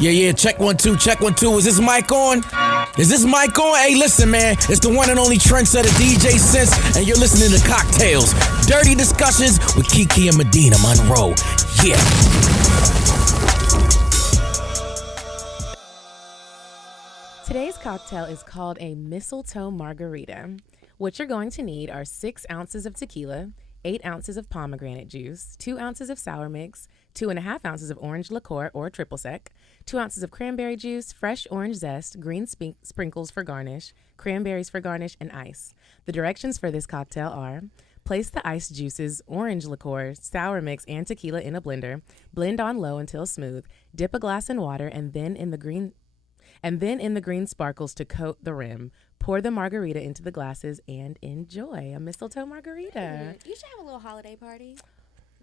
Yeah, check 1 2, check 1 2. Is this mic on? Is this mic on? Hey, listen, man, it's the one and only trendsetter DJ Sense, and you're listening to CockTales, dirty discussions with Kiki and Medina Monroe. Yeah. Today's cocktail is called a mistletoe margarita. What you're going to need are 6 ounces of tequila, 8 ounces of pomegranate juice, 2 ounces of sour mix, 2.5 ounces of orange liqueur or triple sec, 2 ounces of cranberry juice, fresh orange zest, green sprinkles for garnish, cranberries for garnish, and ice. The directions for this cocktail are: place the ice juices, orange liqueur, sour mix, and tequila in a blender. Blend on low until smooth. Dip a glass in water and then in the green sparkles to coat the rim. Pour the margarita into the glasses and enjoy a mistletoe margarita. You should have a little holiday party.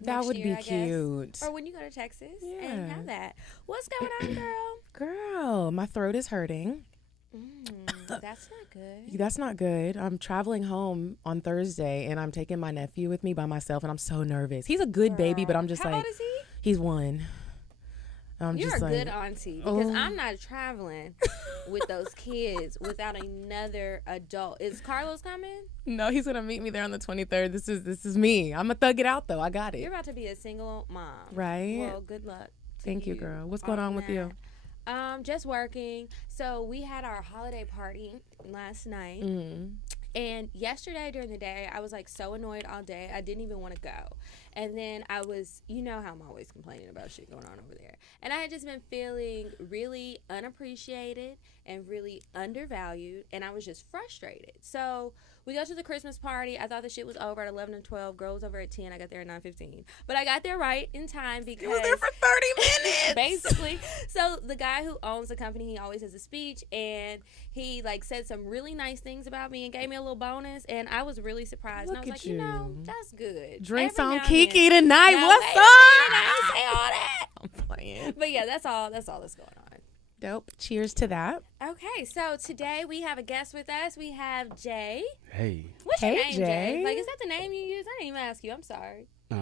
That would year, be cute. Or when you go to Texas and have that. What's going on, girl? Girl, my throat is hurting. That's not good. That's not good. I'm traveling home on Thursday, and I'm taking my nephew with me by myself, and I'm so nervous. He's a good baby, but I'm just How like... old is he? He's 1. You're a good auntie because I'm not traveling with those kids without another adult. Is Carlos coming? No, he's gonna meet me there on the 23rd. This is me. I'm gonna thug it out though. I got it. You're about to be a single mom, right? Well, good luck. Thank you, girl. What's going on with you? Just working. So we had our holiday party last night. And yesterday during the day, I was like so annoyed all day. I didn't even want to go. And then I was, you know how I'm always complaining about shit going on over there. And I had just been feeling really unappreciated and really undervalued. And I was just frustrated. So we go to the Christmas party. I thought the shit was over at 11 and 12. Girl was over at 10. I got there at 9:15. But I got there right in time because... You was there for 30 minutes! Basically. So the guy who owns the company, he always has a speech. And he like said some really nice things about me and gave me a little bonus. And I was really surprised. Look and I was like, you. you know, that's good. Drinks Every on now and Kiki then. tonight. Now, What's wait up? a minute, I didn't say all that. I'm playing. But yeah, that's all that's going on. Dope. Cheers to that. Okay, so today we have a guest with us. We have Jay. Hey. What's your Hey, name, Jay. Jay? Like, is that the name you use? I didn't even ask you. I'm sorry. Jay.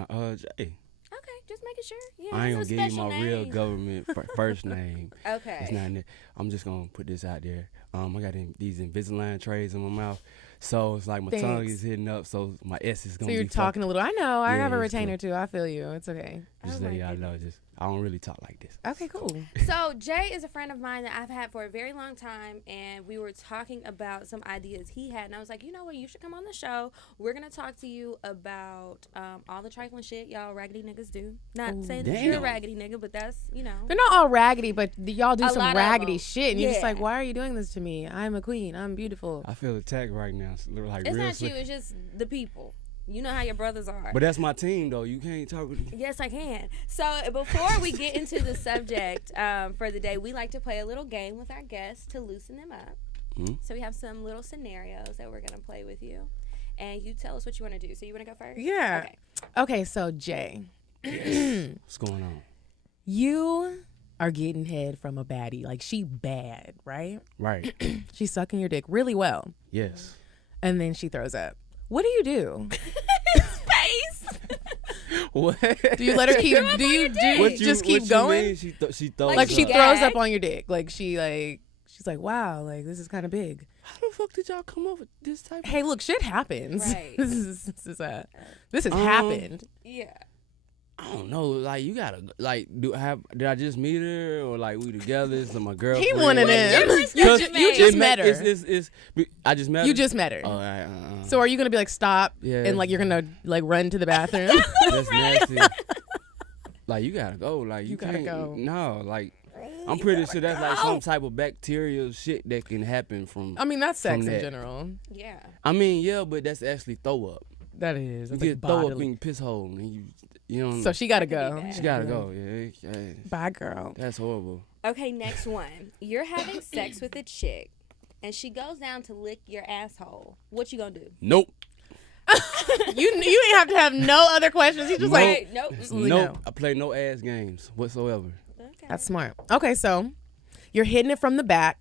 Okay, just making sure. Yeah, I ain't it's gonna a give you my special real name. government first name. Okay. It's not. I'm just gonna put this out there. I got these Invisalign trays in my mouth, so it's like my tongue is hitting up. So my S is gonna. So you're be talking a little. I know. I Yeah, have a it's retainer cool. too. I feel you. It's okay. Just let y'all know. I don't really talk like this. Okay, cool. So Jay is a friend of mine that I've had for a very long time, and we were talking about some ideas he had, and I was like, you know what, you should come on the show. We're gonna talk to you about all the trifling shit y'all raggedy niggas do. Not saying that you're a raggedy nigga, but that's, you know. They're not all raggedy, but y'all do A some lot of raggedy them. shit, and you're just Yeah. like, why are you doing this to me? I'm a queen. I'm beautiful. I feel attacked right now. It's like It's real not slick. you, it's just the people. You know how your brothers are. But that's my team though. You can't talk with me. Yes, I can. So before we get into the subject for the day, we like to play a little game with our guests to loosen them up. So we have some little scenarios that we're going to play with you. And you tell us what you want to do. So you want to go first? Yeah. Okay, so Jay. What's going on? You are getting head from a baddie. Like, she bad, right? Right. She's sucking your dick really well. Yes. And then she throws up. What do you do? Face. What? Do you let her keep? Do you just keep going? Mean? She throws Like she up. throws up on your dick. Like she's like, wow, like this is kind of big. How the fuck did y'all come up with this type? Hey, look, shit happens. Right. This has happened. Yeah. I don't know. Like you gotta like did I just meet her or like we together? Is my girlfriend? He one of them. You just met her. I just met her. You just met her. Oh, right, So are you gonna be like stop and like you're gonna like run to the bathroom? That's nasty. Like you gotta go. Like you gotta can't go. No, like I'm pretty sure that's like some type of bacterial shit that can happen from. I mean that's sex from in that. general. Yeah. I mean, yeah, but that's actually throw up. That is. You That's get like throw up bodily. in your piss hole and you know. So she gotta go. She gotta go. Yeah, Bye, girl. that's horrible. Okay, next one. You're having sex with a chick, and she goes down to lick your asshole. What you gonna do? Nope. You ain't have to have no other questions. He's just like, Nope. Nope. I play no ass games whatsoever. Okay. that's smart. Okay, so you're hitting it from the back,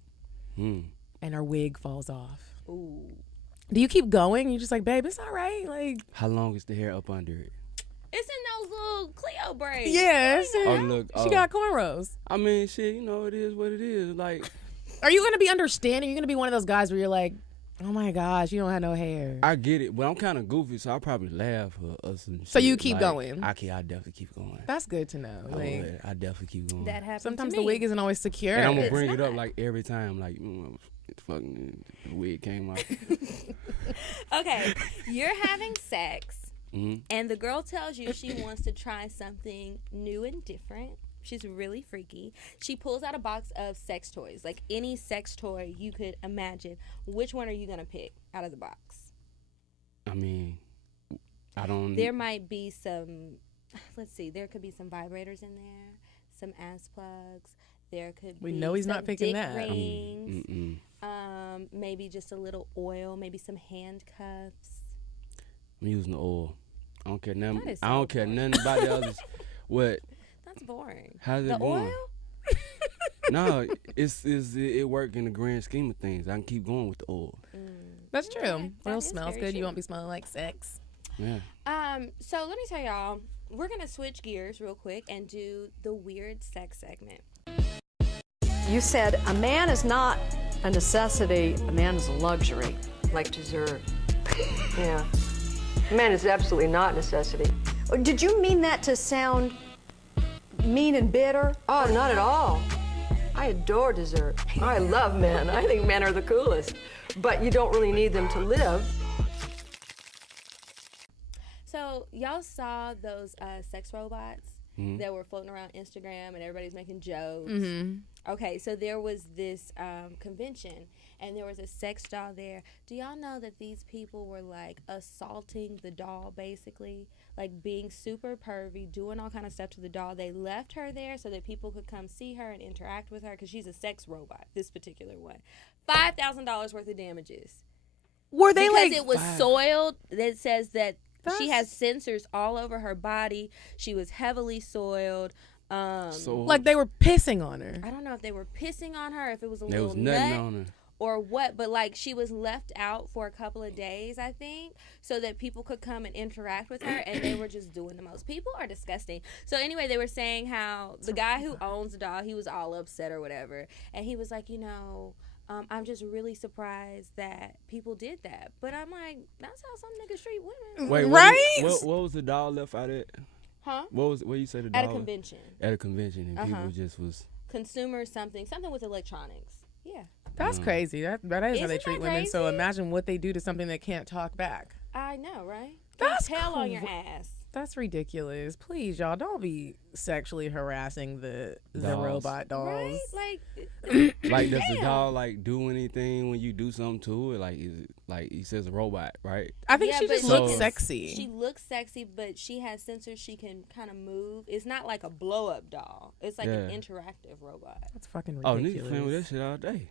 Mm. and her wig falls off. Ooh. Do you keep going? You're just like, babe, it's all right. Like, How long is the hair up under it? It's in those little little Cleo braids. Yes. Oh, look. She got cornrows. I mean, shit, it is what it is. Like, Are you going to be understanding? You're going to be one of those guys where you're like, oh my gosh, you don't have no hair. I get it, but I'm kind of goofy, so I'll probably laugh or some shit. So you keep going? I definitely keep going. That's good to know. I definitely keep going. That happens Sometimes to the me. wig isn't always secure. And I'm going to bring it up like every time. Like, fucking the wig came out. Okay, you're having sex, Mm-hmm. and the girl tells you she wants to try something new and different. She's really freaky. She pulls out a box of sex toys, like any sex toy you could imagine. Which one are you going to pick out of the box? I mean, I don't... There might be some, let's see, there could be some vibrators in there, some ass plugs. There could We be know he's some not picking dick that. rings, maybe just a little oil, maybe some handcuffs. I'm using the oil. I don't care nothing. That is I don't so care boring. nothing about the others. What? That's boring. How's it The going? oil? No, it work in the grand scheme of things. I can keep going with the oil. That's true. Okay, that Oil is smells very good. true. You won't be smelling like sex. Yeah. So let me tell y'all, we're gonna switch gears real quick and do the weird sex segment. You said a man is not a necessity, a man is a luxury. Like dessert. Yeah. Man is absolutely not necessity. Did you mean that to sound mean and bitter? Oh, not at all. I adore dessert. I love men. I think men are the coolest. But you don't really need them to live. So y'all saw those sex robots that were floating around Instagram and everybody's making jokes. Okay, so there was this convention and there was a sex doll there. Do y'all know that these people were like assaulting the doll, basically, like being super pervy, doing all kind of stuff to the doll? They left her there so that people could come see her and interact with her because she's a sex robot, this particular one. $5,000 worth of damages. Were they Because like it was soiled. It says that she has That's- sensors all over her body. She was heavily soiled. like they were pissing on her? I don't know if they were pissing on her, if it was a There little was nothing nut on her. or what, but like she was left out for a couple of days, I think, so that people could come and interact with her, and they were just doing the most. People are disgusting. So anyway, they were saying how the guy who owns the doll, he was all upset or whatever, and he was like, I'm just really surprised that people did that. But I'm like, that's how some niggas treat women. Wait, Right? What was the doll left out at? Huh? What you say the doll? At a convention. At a convention, and people just was... Consumer something with electronics. Yeah. That's crazy. That is how they Isn't treat that women. So crazy? imagine what they do to something that can't talk back. I know, right? That's Tell on your ass. That's ridiculous. Please, y'all, don't be sexually harassing the Dolls. robot dolls. Right? Like, Like, does the Damn. doll, like, do anything when you do something to it? Like, is it, like, he says a robot, right? I think yeah, she but just she looks can- sexy. She looks sexy, but she has sensors she can kind of move. It's not like a blow up doll. It's like an Yeah. interactive robot. That's fucking Oh, ridiculous. niggas playing with that shit all day.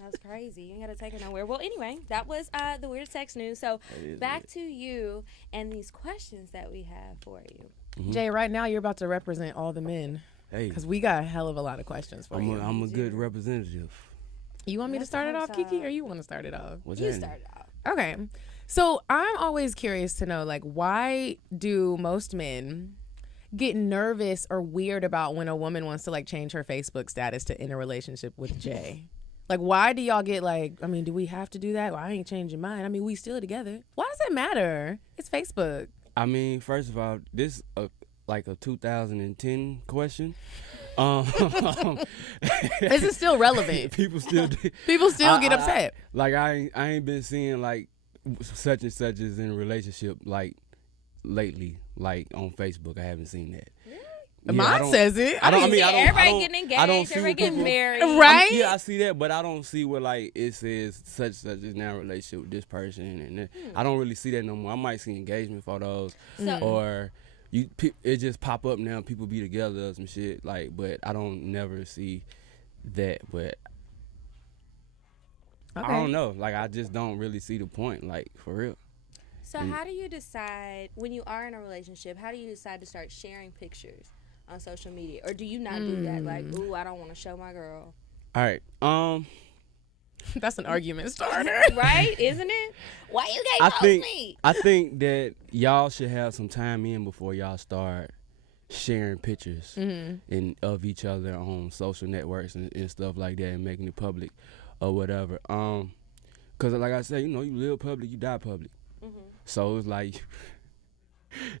That's crazy. You ain't got to take her nowhere. Well, anyway, that was the weird sex news. So back to you and these questions that we have for you. Jay, right now you're about to represent all the men Hey, because we got a hell of a lot of questions for you. I'm a good representative. You want me to Let's start it hope off, so. Kiki, or you want to start it off? What's You happening? started off. Okay. So I'm always curious to know, like, why do most men get nervous or weird about when a woman wants to, like, change her Facebook status to in a relationship with Jay? Like, why do y'all get like, I mean, do we have to do that? Well, I ain't changing mine. I mean, we still together. Why does it matter? It's Facebook. I mean, first of all, this like a 2010 question. This is still relevant. People still People still get upset. Like I ain't been seeing like such and such is in a relationship like lately, like on Facebook. I haven't seen that. Yeah, Mine says it. I don't. I See, mean, I don't. everybody I don't, getting I engaged, don't see everybody what getting people- married. Right? Yeah, I see that, but I don't see where like it says such is now in a relationship with this person, and that. I don't really see that no more. I might see engagement photos, So- or it just pop up now. People be together or some shit like, but I don't never see that. But I don't know. Like I just don't really see the point. Like for real. So how do you decide when you are in a relationship? How do you decide to start sharing pictures on social media, or do you not do that? Like, ooh, I don't want to show my girl. All right. That's an argument starter. Right? Isn't it? Why you can't post me? I think that y'all should have some time in before y'all start sharing pictures and of each other on social networks and stuff like that and making it public or whatever. Cause like I said, you live public, you die public. So it's like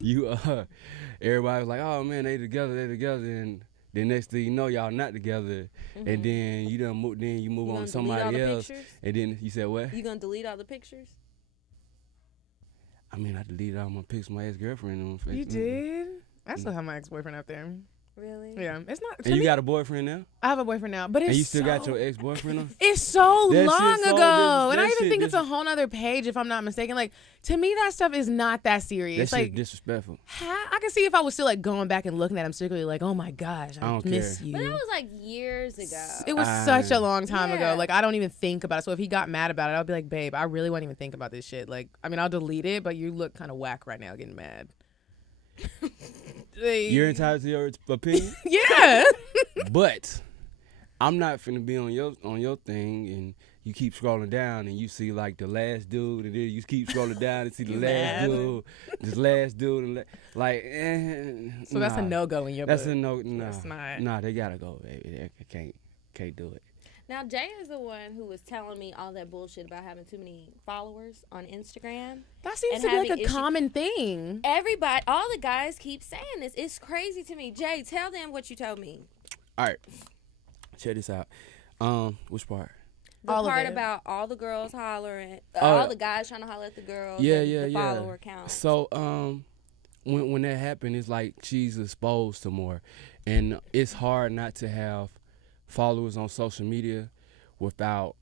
you everybody's like, oh man, they together, and the next thing you know, y'all not together, and then you move on to somebody else, and then you said what? You gonna delete all the pictures? I mean, I deleted all my pics of my ex-girlfriend on Facebook. You did? I still have my ex-boyfriend out there. Really? Yeah, it's not. And you got a boyfriend now? I have a boyfriend now, but it's And you still got your ex-boyfriend on? It's so That long shit so ago, and I that even shit think it's a whole other page if I'm not mistaken. Like to me, that stuff is not that serious. That Like shit disrespectful. I can see if I was still like going back and looking at him secretly, like, oh my gosh, I don't miss care. you. But that was like years ago. It was such a long time Yeah. ago. Like I don't even think about it. So if he got mad about it, I'll be like, babe, I really won't even think about this shit. Like, I mean, I'll delete it, but you look kind of whack right now, getting mad. You're entitled to your opinion, Yeah. but I'm not finna be on your thing and you keep scrolling down and you see like the last dude and then you keep scrolling down and see the last dude, this last dude, and So that's a no-go in your book. That's a no. Nah, That's not. Nah, they gotta go, baby. They can't do it. Now, Jay is the one who was telling me all that bullshit about having too many followers on Instagram. That seems and to be like having a common thing. Everybody, all the guys keep saying this. It's crazy to me. Jay, tell them what you told me. All right, check this out. Which part? The All of part it. about all the girls hollering, Oh, all the guys trying to holler at the girls. Yeah, and yeah, the yeah. follower count. So, when that happened, it's like she's exposed to more, and it's hard not to have followers on social media without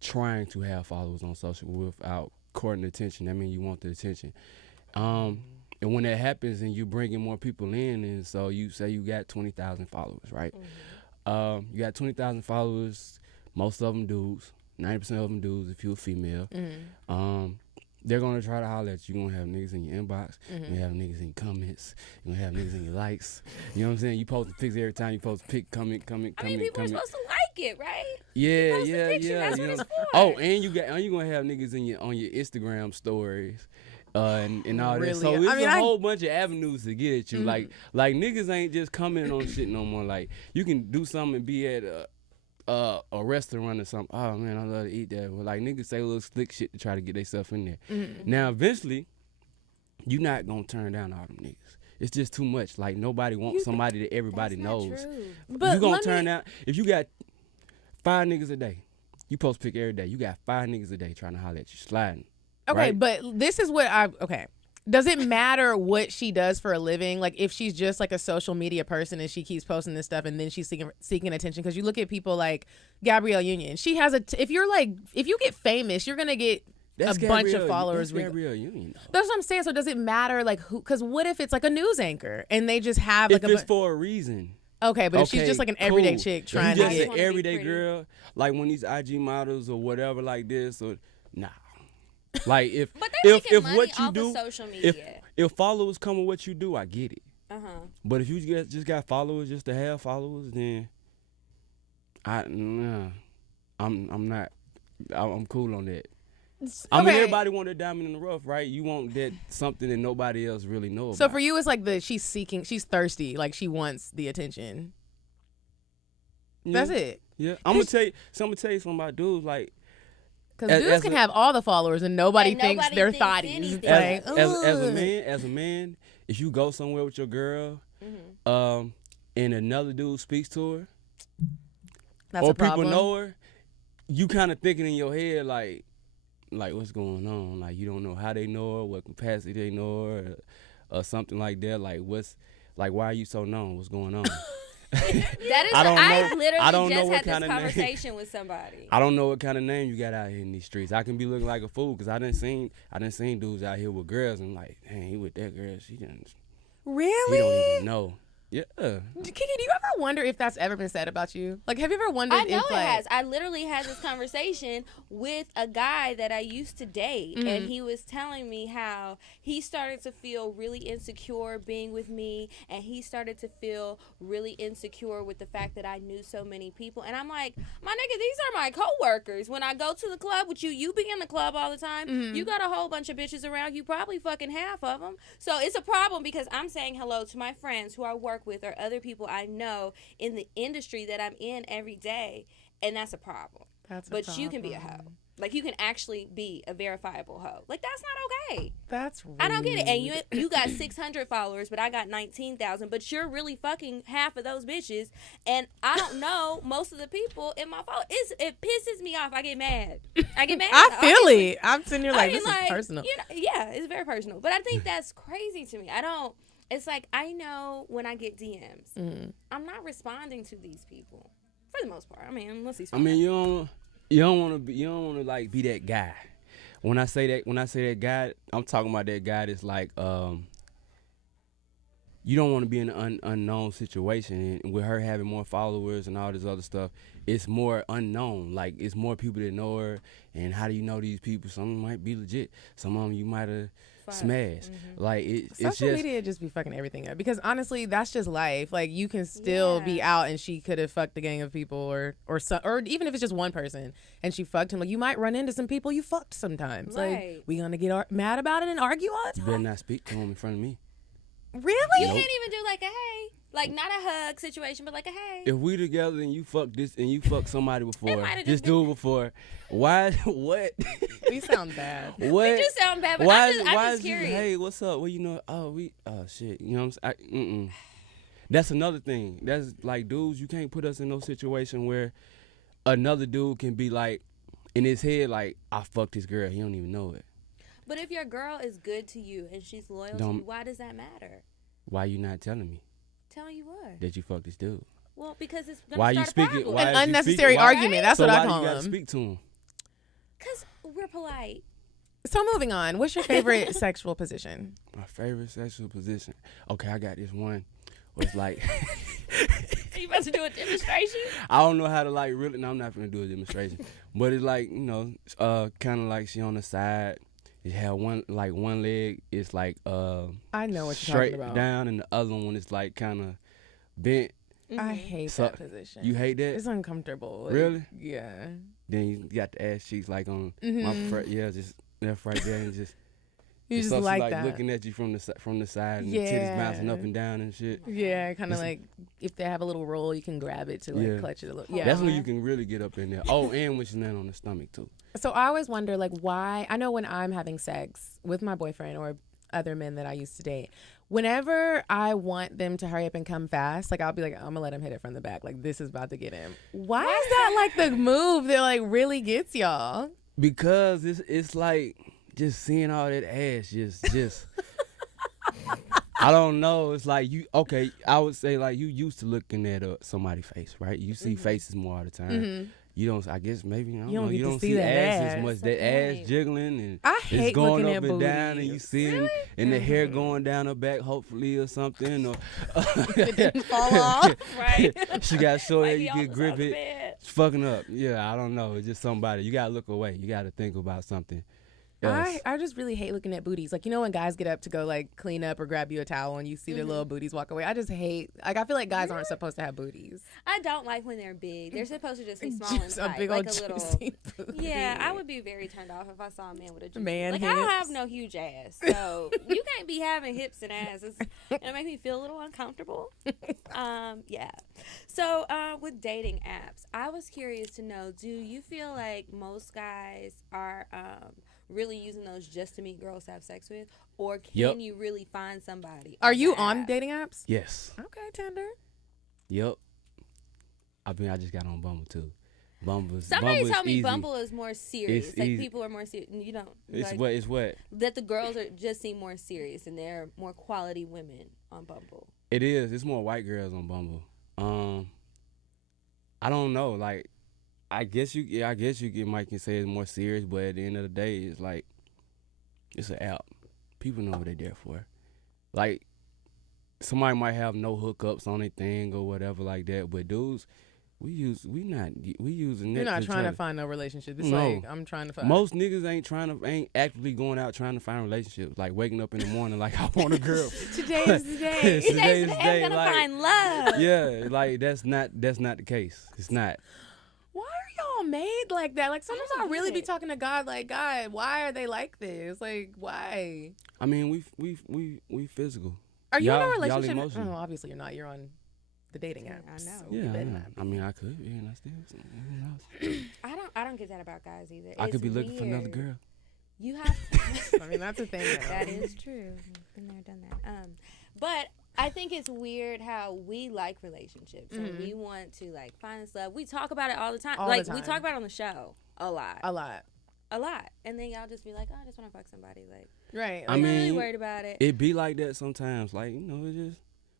trying to have followers on social, without courting attention. I mean, you want the attention. And when that happens and you bringing more people in, and so you say you got 20,000 followers, right? You got 20,000 followers, most of them dudes, 90% of them dudes if you're a female. They're going to try to holler at you. You're going to have niggas in your inbox. You're going to have niggas in your comments. You're going to have niggas in your likes. You know what I'm saying? You post pics every time you post a pic, comment. I mean, people are supposed to like it, right? Yeah, post a yeah, picture, yeah. that's You what know? it's for. Oh, and you're going to have niggas on your Instagram stories. And all that. Really? So it's I mean, a whole bunch of avenues to get at you. Like niggas ain't just commenting on shit no more. Like you can do something and be at a restaurant or something. Oh man, I love to eat that. Well, like niggas say little slick shit to try to get themselves in there. Now eventually, you're not gonna turn down all them niggas. It's just too much. Like nobody wants somebody that everybody That's not knows. true. But You gonna let turn me- down if you got 5 niggas a day. You post pic every day. You got 5 niggas a day trying to holler at you, sliding. Okay, right? but this is what does it matter what she does for a living? Like if she's just like a social media person and she keeps posting this stuff and then she's seeking attention? Because you look at people like Gabrielle Union. She has if you get famous, you're gonna get That's a bunch Gabrielle- of followers. That's Gabrielle Union. though. That's what I'm saying. So does it matter like who? Because what if it's like a news anchor and they just have like If it's for a reason. okay, but if she's just like an everyday cool. chick If trying you to just get wanna an be everyday pretty. girl, like one of these IG models or whatever like this, or nah. Like if But they're making if money what you off do, of social media. if followers come with what you do, I get it. Uh-huh. But if you just got followers just to have followers, then I'm not. I'm cool on that. I mean, Okay. everybody want a diamond in the rough, right? You want that something that nobody else really knows. So for you, it's like she's thirsty, like she wants the attention. That's it. Yeah, I'm gonna tell you something about dudes. Like Because As- dudes as can a- have all the followers and nobody And thinks nobody they're thinks thotties. It's anything. like, as a man, if you go somewhere with your girl, Mm-hmm. and another dude speaks to her, that's or a problem. people know her, you kind of thinking in your head like what's going on? Like you don't know how they know her, what capacity they know her, or something like that. Like why are you so known? What's going on? That is, I don't know- I literally I don't know just what had this kind of name. conversation with somebody. I don't know what kind of name you got out here in these streets. I can be looking like a fool because I done seen dudes out here with girls and like, dang, he with that girl. He don't Really? even know. Yeah. Kiki, do you ever wonder if that's ever been said about you? Like, have you ever wondered I know if, it like... has. I literally had this conversation with a guy that I used to date, and he was telling me how he started to feel really insecure being with me, and he started to feel really insecure with the fact that I knew so many people. And I'm like, my nigga, these are my coworkers. When I go to the club with you, you be in the club all the time. You got a whole bunch of bitches around. You probably fucking half of them. So it's a problem because I'm saying hello to my friends who I work with or other people I know in the industry that I'm in every day, and that's a problem. But you can be a hoe. Like, you can actually be a verifiable hoe. Like, that's not okay. That's rude. I don't get it. And you got 600 followers, but I got 19,000. But you're really fucking half of those bitches. And I don't know most of the people in my followers. It pisses me off. I get mad. I feel it. I'm sitting here like, this is personal. You know, yeah, it's very personal. But I think that's crazy to me. It's like, I know when I get DMs, I'm not responding to these people for the most part. I mean, unless he's fine. I mean, you don't want to like be that guy. When I say that guy, I'm talking about that guy that's like, you don't want to be in an unknown situation. And with her having more followers and all this other stuff, it's more unknown. Like, it's more people that know her. And how do you know these people? Some of them might be legit. Some of them you might have smashed. Like, it's social media just be fucking everything up. Because honestly, that's just life. Like, you can still be out and she could have fucked a gang of people, or even if it's just one person and she fucked him. Like, you might run into some people you fucked sometimes. Right. Like, we gonna get mad about it and argue all the You time? better not speak to him in front of me. Really? You can't even do like a hey. Like, not a hug situation, but like a hey. If we together and you fuck this and you fuck somebody before, might've this just been- dude before, why? What? We sound bad. What? We do sound bad, but why I'm just is you, curious. hey, what's up? Well, you know, shit. You know what I'm saying? That's another thing. That's like, dudes, you can't put us in no situation where another dude can be like, in his head, like, I fucked this girl. He don't even know it. But if your girl is good to you and she's loyal to you, why does that matter? Why you not telling me Telling you what? that you fucked this dude? Well, because it's gonna Why start you a speaking? problem. Why An is you unnecessary speaking- why- argument. That's so what I why call you gotta them. speak to him? Because we're polite. So moving on. What's your favorite sexual position? My favorite sexual position. Okay, I got this one. Was like, You about to do a demonstration? I don't know how to like really. No, I'm not gonna do a demonstration. But it's like, you know, kind of like she on the side. It had one leg is like I know what you're straight talking about. down, and the other one is like kind of bent. I hate So, that position. You hate that? It's uncomfortable. Like, Really? Yeah. Then you got the ass cheeks like on my front, just left right there, and just You and just so she, like that. looking at you from the side, and the titties bouncing up and down and shit. Yeah, kind of like if they have a little roll, you can grab it to like clutch it a little. Yeah. That's when you can really get up in there. Oh, and when she's laying on the stomach too. So I always wonder, like, why. I know when I'm having sex with my boyfriend or other men that I used to date, whenever I want them to hurry up and come fast, like, I'll be like, I'm gonna let him hit it from the back. Like, this is about to get him. Why is that like the move that like really gets y'all? Because it's like just seeing all that ass, just. I don't know. It's like I would say like you used to looking at somebody's face, right? You see faces more all the time. You don't. I guess maybe I don't know. get You to don't see see that ass ass. as much. That ass jiggling and I hate it's going looking up at and down, and booties. you seeing and the hair going down her back, hopefully or something. Or It didn't fall off. Right. she got short hair, Might be you on get the grip side of the it. bed. It's fucking up. Yeah, I don't know. It's just somebody. You gotta look away. You gotta think about something else. I just really hate looking at booties. Like, you know when guys get up to go like clean up or grab you a towel and you see their little booties walk away? I just hate, like, I feel like guys aren't supposed to have booties. I don't like when they're big. They're supposed to just be small Just and a tight, big like old a little. juicy booty. Yeah, I would be very turned off if I saw a man with a juicy. Man like I don't hips. have no huge ass, so you can't be having hips and ass. It'll make me feel a little uncomfortable. Yeah. So with dating apps, I was curious to know: do you feel like most guys are really using those just to meet girls to have sex with, or can Yep. you really find somebody? Are on you the on app? dating apps? Yes. Okay, Tinder. Yep. I just got on Bumble too. Somebody Bumble told me easy. Bumble is more serious. It's like easy. people are more serious. You don't. It's like, what? It's what? that the girls are just seem more serious and they're more quality women on Bumble. It is. It's more white girls on Bumble. I don't know. Like, I guess you might can say it's more serious, but at the end of the day, it's like it's an app. People know what they're there for. Like, somebody might have no hookups on their thing or whatever like that, but dudes, we using You're not trying to find no relationship. It's No. like I'm trying to find. Most niggas ain't actively going out trying to find relationships, like waking up in the morning like I want a girl. Today is the day. Today's the I'm day, gonna like, find love. yeah, like that's not the case. It's not. Why are y'all made like that? Like sometimes I don't really get be it. talking to God, like God, why are they like this? Like why? I mean, we physical. Are you in a Y'all relationship? emotional. Oh, obviously you're not. You're on the dating app. I know. So Yeah, you I better know. not I mean, I could. Yeah, and I still. Who knows? I don't get that about guys either. I could It's be looking for another weird. girl. You have. I mean, that's a thing. That is true. Been there, done that. But I think it's weird how we like relationships and we want to like find this love. We talk about it all the time. All like the we time. talk about it on the show a lot, a lot. and then y'all just be like, oh, I just want to fuck somebody. Like Right. I I'm not really mean, worried about it. it be like that sometimes. Like, you know, it's just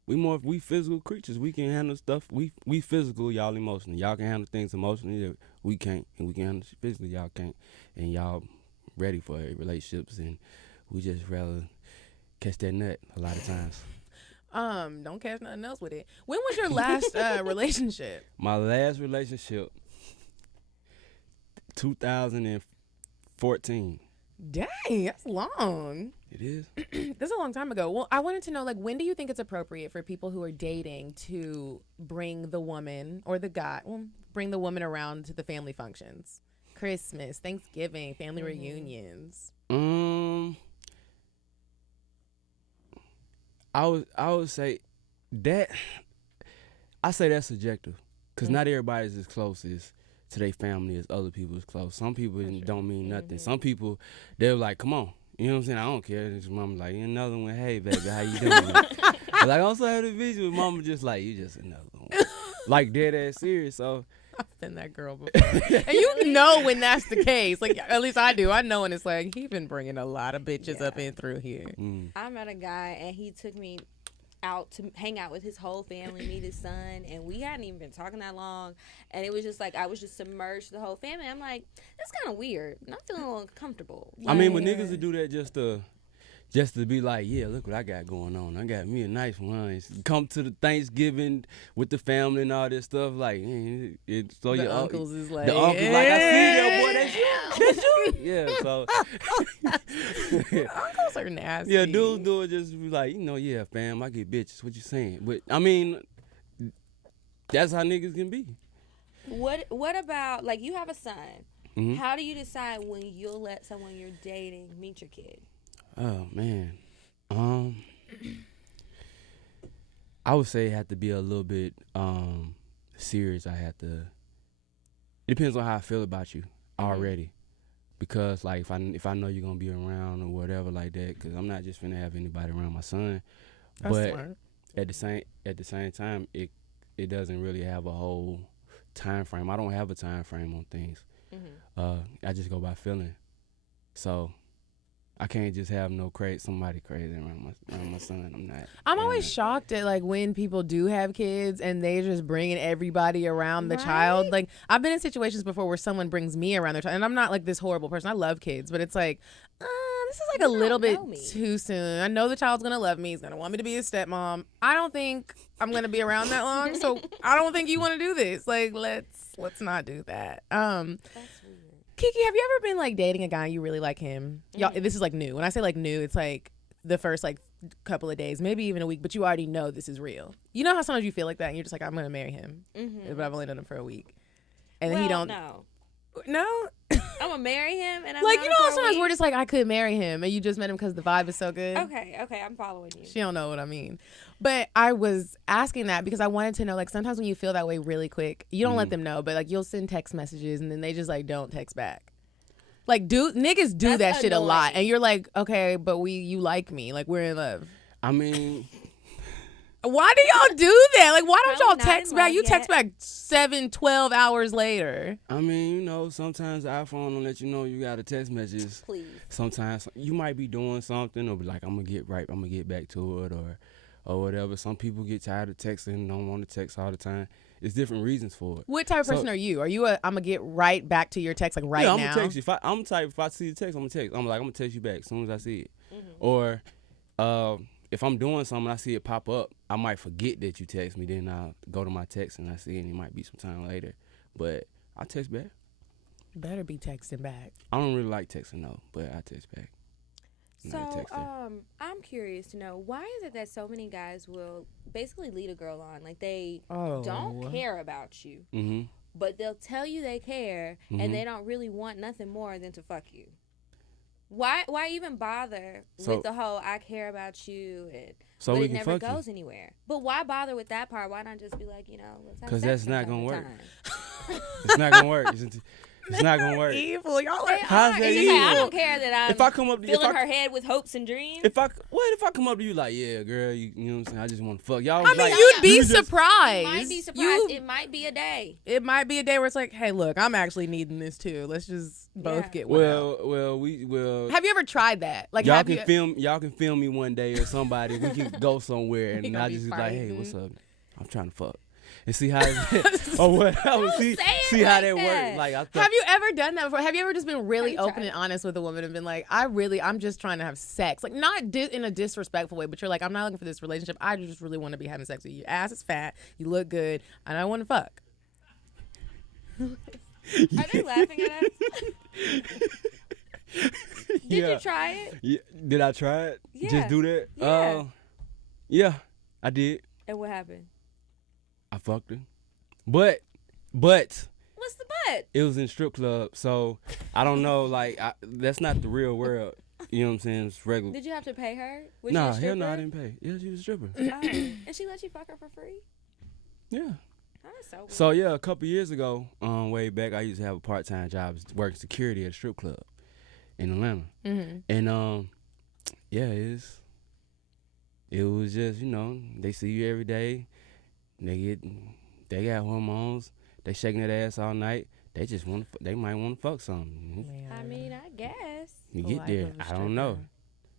we physical creatures. We can handle stuff. We physical, y'all emotional. Y'all can handle things emotionally that we can't, and we can handle shit physically, y'all can't. And y'all ready for relationships, and we just rather catch that nut a lot of times. Don't catch nothing else with it. When was your last relationship? My last relationship, 2014. Dang, that's long. It is. That's a long time ago. Well, I wanted to know, like, when do you think it's appropriate for people who are dating to bring the woman or the guy, bring the woman around to the family functions? Christmas, Thanksgiving, family reunions. I would say that. I say that's subjective, because not everybody's as close as to their family as other people is close. Some people don't mean nothing. Some people, they're like, come on. You know what I'm saying? I don't care. And his mama like, another one. Hey, baby, how you doing? Like, I also had a vision with mama just like, you just another one. Like, dead ass serious. So I've been that girl before. And you know when that's the case. Like, at least I do. I know when it's like, he been bringing a lot of bitches up in through here. I met a guy and he took me out to hang out with his whole family, meet his son, and we hadn't even been talking that long, and it was just like I was just submerged the whole family. I'm like, that's kind of weird, and I'm feeling a little uncomfortable. I mean, when niggas would do that just to be like, yeah, look what I got going on. I got me a nice one. Come to the Thanksgiving with the family and all this stuff. Like, so The your uncles is like, the uncles like, I see that boy. That's you. Yeah. So Uncles are nasty. yeah, dudes do it just be like, yeah, fam, I get bitches. What you saying? But I mean, that's how niggas can be. What about, like, you have a son? Mm-hmm. How do you decide when you'll let someone you're dating meet your kid? Oh man, I would say it had to be a little bit serious. It depends on how I feel about you already, because like if I know you're gonna be around or whatever like that, because I'm not just finna have anybody around my son. That's but smart. at the same time, it doesn't really have a whole time frame. I don't have a time frame on things. I just go by feeling. So I can't just have somebody crazy around my son. I'm not. I'm always shocked at like when people do have kids and they just bringing everybody around the child. Like I've been in situations before where someone brings me around their child, and I'm not like this horrible person. I love kids, but it's like, this is like a little bit too soon. I know the child's gonna love me. He's gonna want me to be his stepmom. I don't think I'm gonna be around that long, so I don't think you want to do this. Like let's not do that. That's weird. Kiki, have you ever been like dating a guy and you really like him? Y'all, this is like new. When I say like new, it's like the first like couple of days, maybe even a week, but you already know this is real. You know how sometimes you feel like that and you're just like, I'm gonna marry him, but I've only known him for a week, and then he don't. No. I'm gonna marry him, and I'm like, you know how sometimes we're just like, I could marry him, and you just met him because the vibe is so good. Okay, I'm following you. She don't know what I mean, but I was asking that because I wanted to know, like, sometimes when you feel that way really quick, you don't let them know, but like you'll send text messages and then they just like don't text back. Like, niggas do that shit a lot, and you're like, okay, but you like me, like we're in love. I mean, why do y'all do that? Like, why don't Probably y'all not text in back? love You yet. text back 7-12 hours later. I mean, sometimes the iPhone will let you know you got a text messages. Please. Sometimes you might be doing something or be like, I'm gonna get back to it or whatever. Some people get tired of texting and don't want to text all the time. It's different reasons for it. What type of person are you? Are you I'm gonna get right back to your text, like right now? I'm gonna text you. If I see the text, I'm gonna text. I'm gonna text you back as soon as I see it. Or if I'm doing something and I see it pop up, I might forget that you text me. Then I'll go to my text and I see it, and it might be some time later. But I text back. You better be texting back. I don't really like texting though, but I text back. So, I'm curious to know, why is it that so many guys will basically lead a girl on? Like, they don't care about you, but they'll tell you they care, and they don't really want nothing more than to fuck you. Why even bother with the whole "I care about you" and so but we it can never fuck goes anywhere? But why bother with that part? Why not just be like, let's have because sex that's not from gonna time to work. time? It's not gonna work. It's not gonna work. Evil, y'all are. How's that It's just like, I evil? don't care that I'm If I come up to filling her head with hopes and dreams. If I come up to you like, yeah, girl, you know what I'm saying? I just want to fuck y'all. I mean, like, you'd be You surprised. might be surprised. It might be a day. It might be a day where it's like, hey, look, I'm actually needing this too. Let's just both get one out. Well. Have you ever tried that? Like, y'all can film me one day or somebody. We can go somewhere and gonna I be just be like, hey, what's fighting. up? I'm trying to fuck. And see how or what? See say it how like that that. works. Like, Have you ever done that before? Have you ever just been really you open tried and honest with a woman and been like, I'm just trying to have sex. Like, not in a disrespectful way, but you're like, I'm not looking for this relationship. I just really want to be having sex with you. Your ass is fat. You look good. And I want to fuck. Are they laughing at us? Did you try it? Yeah. Did I try it? Yeah. Just do that? Yeah. Yeah, I did. And what happened? I fucked her. But What's the but? it was in strip club, so I don't know. Like, that's not the real world. You know what I'm saying? It's regular. Did you have to pay her? Was Nah, she a hell no, I stripper? didn't pay. Yeah, she was a stripper. Oh. And she let you fuck her for free? Yeah. Oh, that's so weird. So yeah, a couple years ago, way back, I used to have a part-time job working security at a strip club in Atlanta, and yeah, it was just, they see you every day, they got hormones, they shaking that ass all night. They just they might want to fuck something. I mean, I guess. You The get life there, of a I don't know.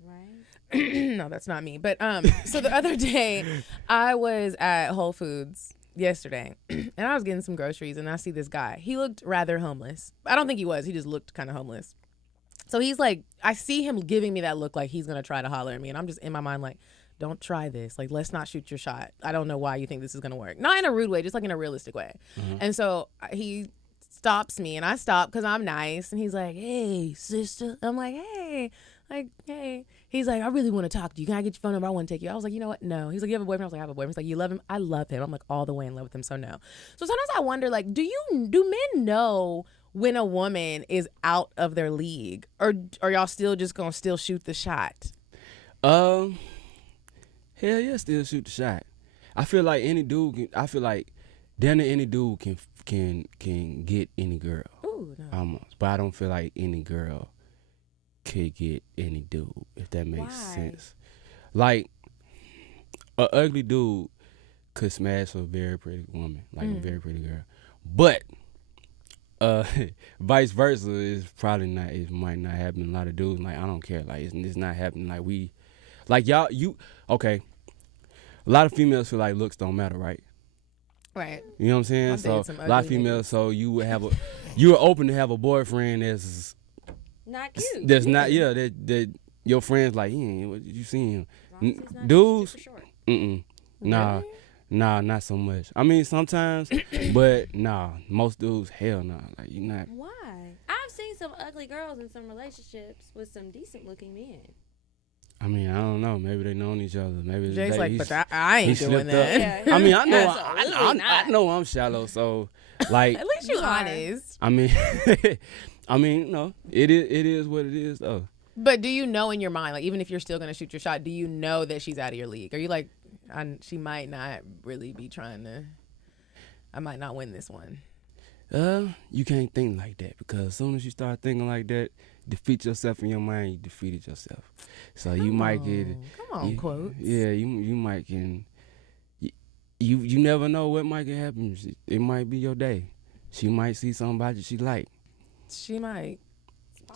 Right. No, that's not me. But so the other day, I was at Whole Foods yesterday, and I was getting some groceries, and I see this guy. He looked rather homeless. I don't think he was. He just looked kind of homeless. So he's like, I see him giving me that look like he's gonna try to holler at me, and I'm just in my mind like, don't try this. Like, let's not shoot your shot. I don't know why you think this is gonna work. Not in a rude way, just like in a realistic way. And so he stops me, and I stop because I'm nice, and he's like, hey, sister. I'm like, hey. He's like, I really want to talk to you. Can I get your phone number? I want to take you. I was like, you know what? No. He's like, you have a boyfriend? I was like, I have a boyfriend. He's like, you love him? I love him. I'm like, all the way in love with him. So no. So sometimes I wonder, like, do men know when a woman is out of their league, or are y'all still just gonna shoot the shot? Hell yeah, still shoot the shot. I feel like any dude damn near any dude can get any girl. Ooh, no. Almost. But I don't feel like any girl could get any dude, if that makes Why? sense. Like, a ugly dude could smash a very pretty woman, like a very pretty girl. But vice versa is probably not. It might not happen. A lot of dudes like, I don't care. Like, it's not happening. Like okay. A lot of females feel like looks don't matter, right? Right. You know what I'm saying? I'm So dating some a lot of ugly females. So you would you're open to have a boyfriend that's Not cute. that's not. Yeah, that your friends like, what you seen him? As long as he's not Dudes, super short. nah, not so much. I mean, sometimes, but nah, most dudes, hell nah. Like, you not. Why? I've seen some ugly girls in some relationships with some decent looking men. I mean, I don't know. Maybe they known each other. Maybe Jay's like, he's- but I ain't he doing slipped up. that. Yeah. I mean, I know, Absolutely I not. know I'm shallow. So, like, At least you You are. honest. I mean, no, it is what it is though. But do you know in your mind, like, even if you're still gonna shoot your shot, do you know that she's out of your league? Are you like, she might not really be trying to? I might not win this one. You can't think like that, because as soon as you start thinking like that, defeat yourself in your mind, you defeated yourself. So you might get it. Come on, quotes. Yeah, you might can. You never know what might can happen. It might be your day. She might see somebody she like. She might.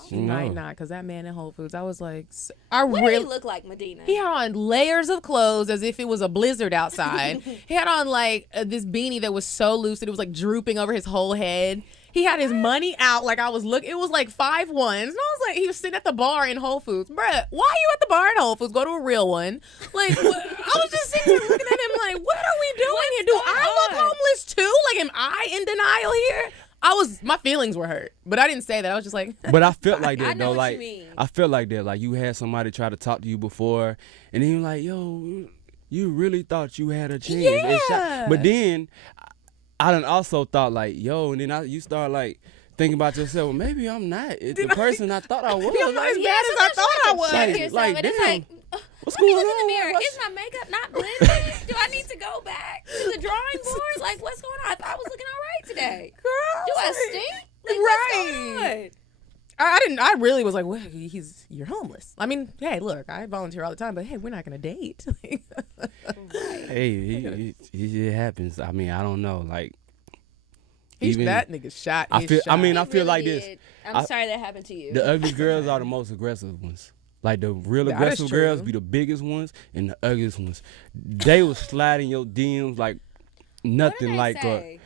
She You might know. not, because that man in Whole Foods, I was like, What did he look like, Medina? He had on layers of clothes as if it was a blizzard outside. He had on like this beanie that was so loose that it was like drooping over his whole head. He had his money out. Like I was looking, it was like 5 ones. And I was like, he was sitting at the bar in Whole Foods. Bruh, why are you at the bar in Whole Foods? Go to a real one. Like, I was just sitting there looking at him like, what are we doing here? Do I look homeless too? Like, am I in denial here? My feelings were hurt, but I didn't say that. I was just like. But I felt like that I know though. what Like you mean. I felt like that. Like you had somebody try to talk to you before, and then you're like, yo, you really thought you had a chance. Yeah. But then I done also thought like, yo, and then you start like thinking about yourself. Well, maybe I'm not the person I thought I was. I'm not as bad as I thought I was. Check yourself, like, and it's damn. like, What's let me going look in on? the mirror. What's- Is my makeup not blended? Do I need to go back to the drawing board? Like, what's going on? I thought I was looking all right today. Girl, Do I like, stink? Like, what's going Right. on? I really was like, well, you're homeless. I mean, hey, look, I volunteer all the time, but hey, we're not gonna date. Hey, it happens. I mean, I don't know. Like, That nigga shot. I his feel. shot. I mean, I He feel really like this. did. I'm sorry that happened to you. The ugly girls are the most aggressive ones. Like the real That is aggressive girls true. be the biggest ones and the ugliest ones. They will slide in your DMs like What do nothing. they Like say?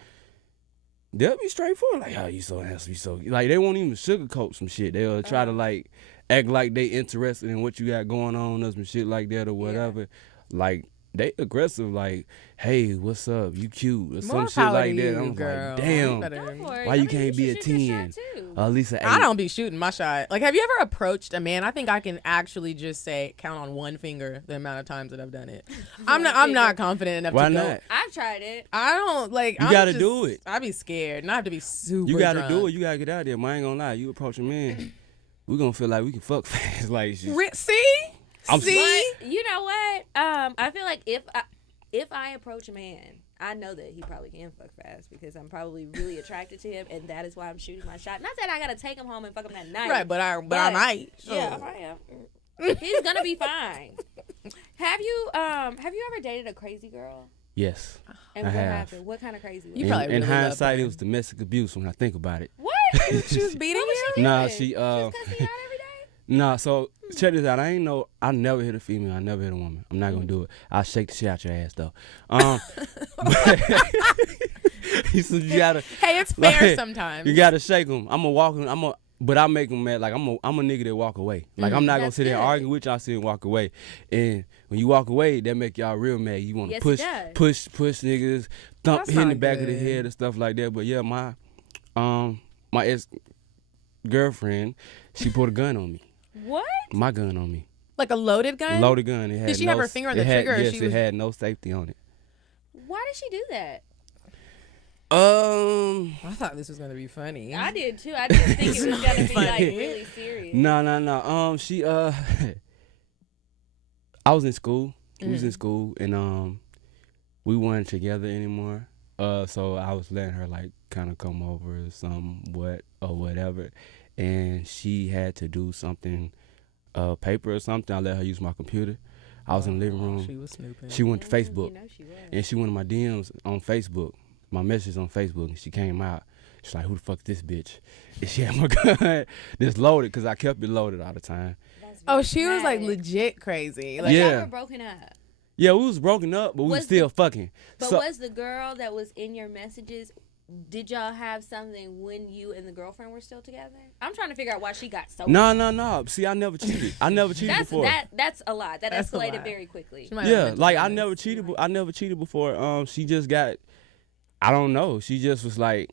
they'll be straightforward. Like, oh, you so handsome, you so like they won't even sugarcoat some shit. They'll try to like act like they interested in what you got going on or some shit like that or whatever. Like they aggressive. Like, hey, what's up? You cute or some More shit power like to that. you, I'm girl. like, damn. Better- Go for it. Why I you mean, can't be a should shoot your 10? shot, too. At least an 8. I don't be shooting my shot. Like, have you ever approached a man? I think I can actually just count on one finger the amount of times that I've done it. I'm not confident enough Why to go. not? I've tried it. I don't like. You I'm gotta just- do it. I be scared, and I have to be super. You gotta drunk. do it. You gotta get out there. Man, I ain't gonna lie. You approach a man, we gonna feel like we can fuck fast. Like, shit. See, I'm- see. But you know what? I feel like if I approach a man, I know that he probably can fuck fast because I'm probably really attracted to him, and that is why I'm shooting my shot. Not that I gotta take him home and fuck him that night. Right, but I might. Yeah, Oh. I am. He's gonna be fine. Have you ever dated a crazy girl? Yes. And I what have. happened? What kind of crazy? You Was it? probably In really loved hindsight, her. it was domestic abuse when I think about it. What? She was beating you. Nah, She she was cussing you out every day? Nah, so check this out. I never hit a female. I never hit a woman. I'm not gonna do it. I'll shake the shit out your ass though. He said you gotta. Hey, it's fair like, sometimes. You gotta shake them. I'm gonna walk him. But I make them mad. Like I'm a nigga that walk away. Like I'm not gonna That's sit there and good. argue with y'all. Sit and walk away. And when you walk away, that make y'all real mad. You want to Yes, it push does. niggas, thump, That's hit in the not back of the good. head and stuff like that. But yeah, my ex girlfriend, she put a gun on me. What? My gun on me. Like a loaded gun. Loaded gun. It had Did she no, have her finger on the it had- trigger or Yes, she it was- had no safety on it. Why did she do that? I thought this was gonna be funny. I did too. I didn't think it was gonna be like funny. really serious. No. She I was in school. We was in school and we weren't together anymore. So I was letting her like kind of come over somewhat or whatever, and she had to do something, paper or something. I let her use my computer. I was in the living room. She was snooping. She went to Facebook. You know she was. And she went to my DMs on Facebook, my messages on Facebook, and she came out. She's like, who the fuck this bitch? And she had my gun just loaded, because I kept it loaded all the time. That's Oh, very she was like dramatic. legit crazy. Like, But Yeah. y'all were broken up. Yeah, we was broken up, but we was Was still fucking. But So- was the girl that was in your messages, did y'all have something when you and the girlfriend were still together? I'm trying to figure out why she got so No. See, I never cheated. I never cheated before. That's a lot. That That's a escalated lot. very quickly. she might have Yeah, been like I famous. never cheated. I never cheated before. She just got, I don't know. She just was like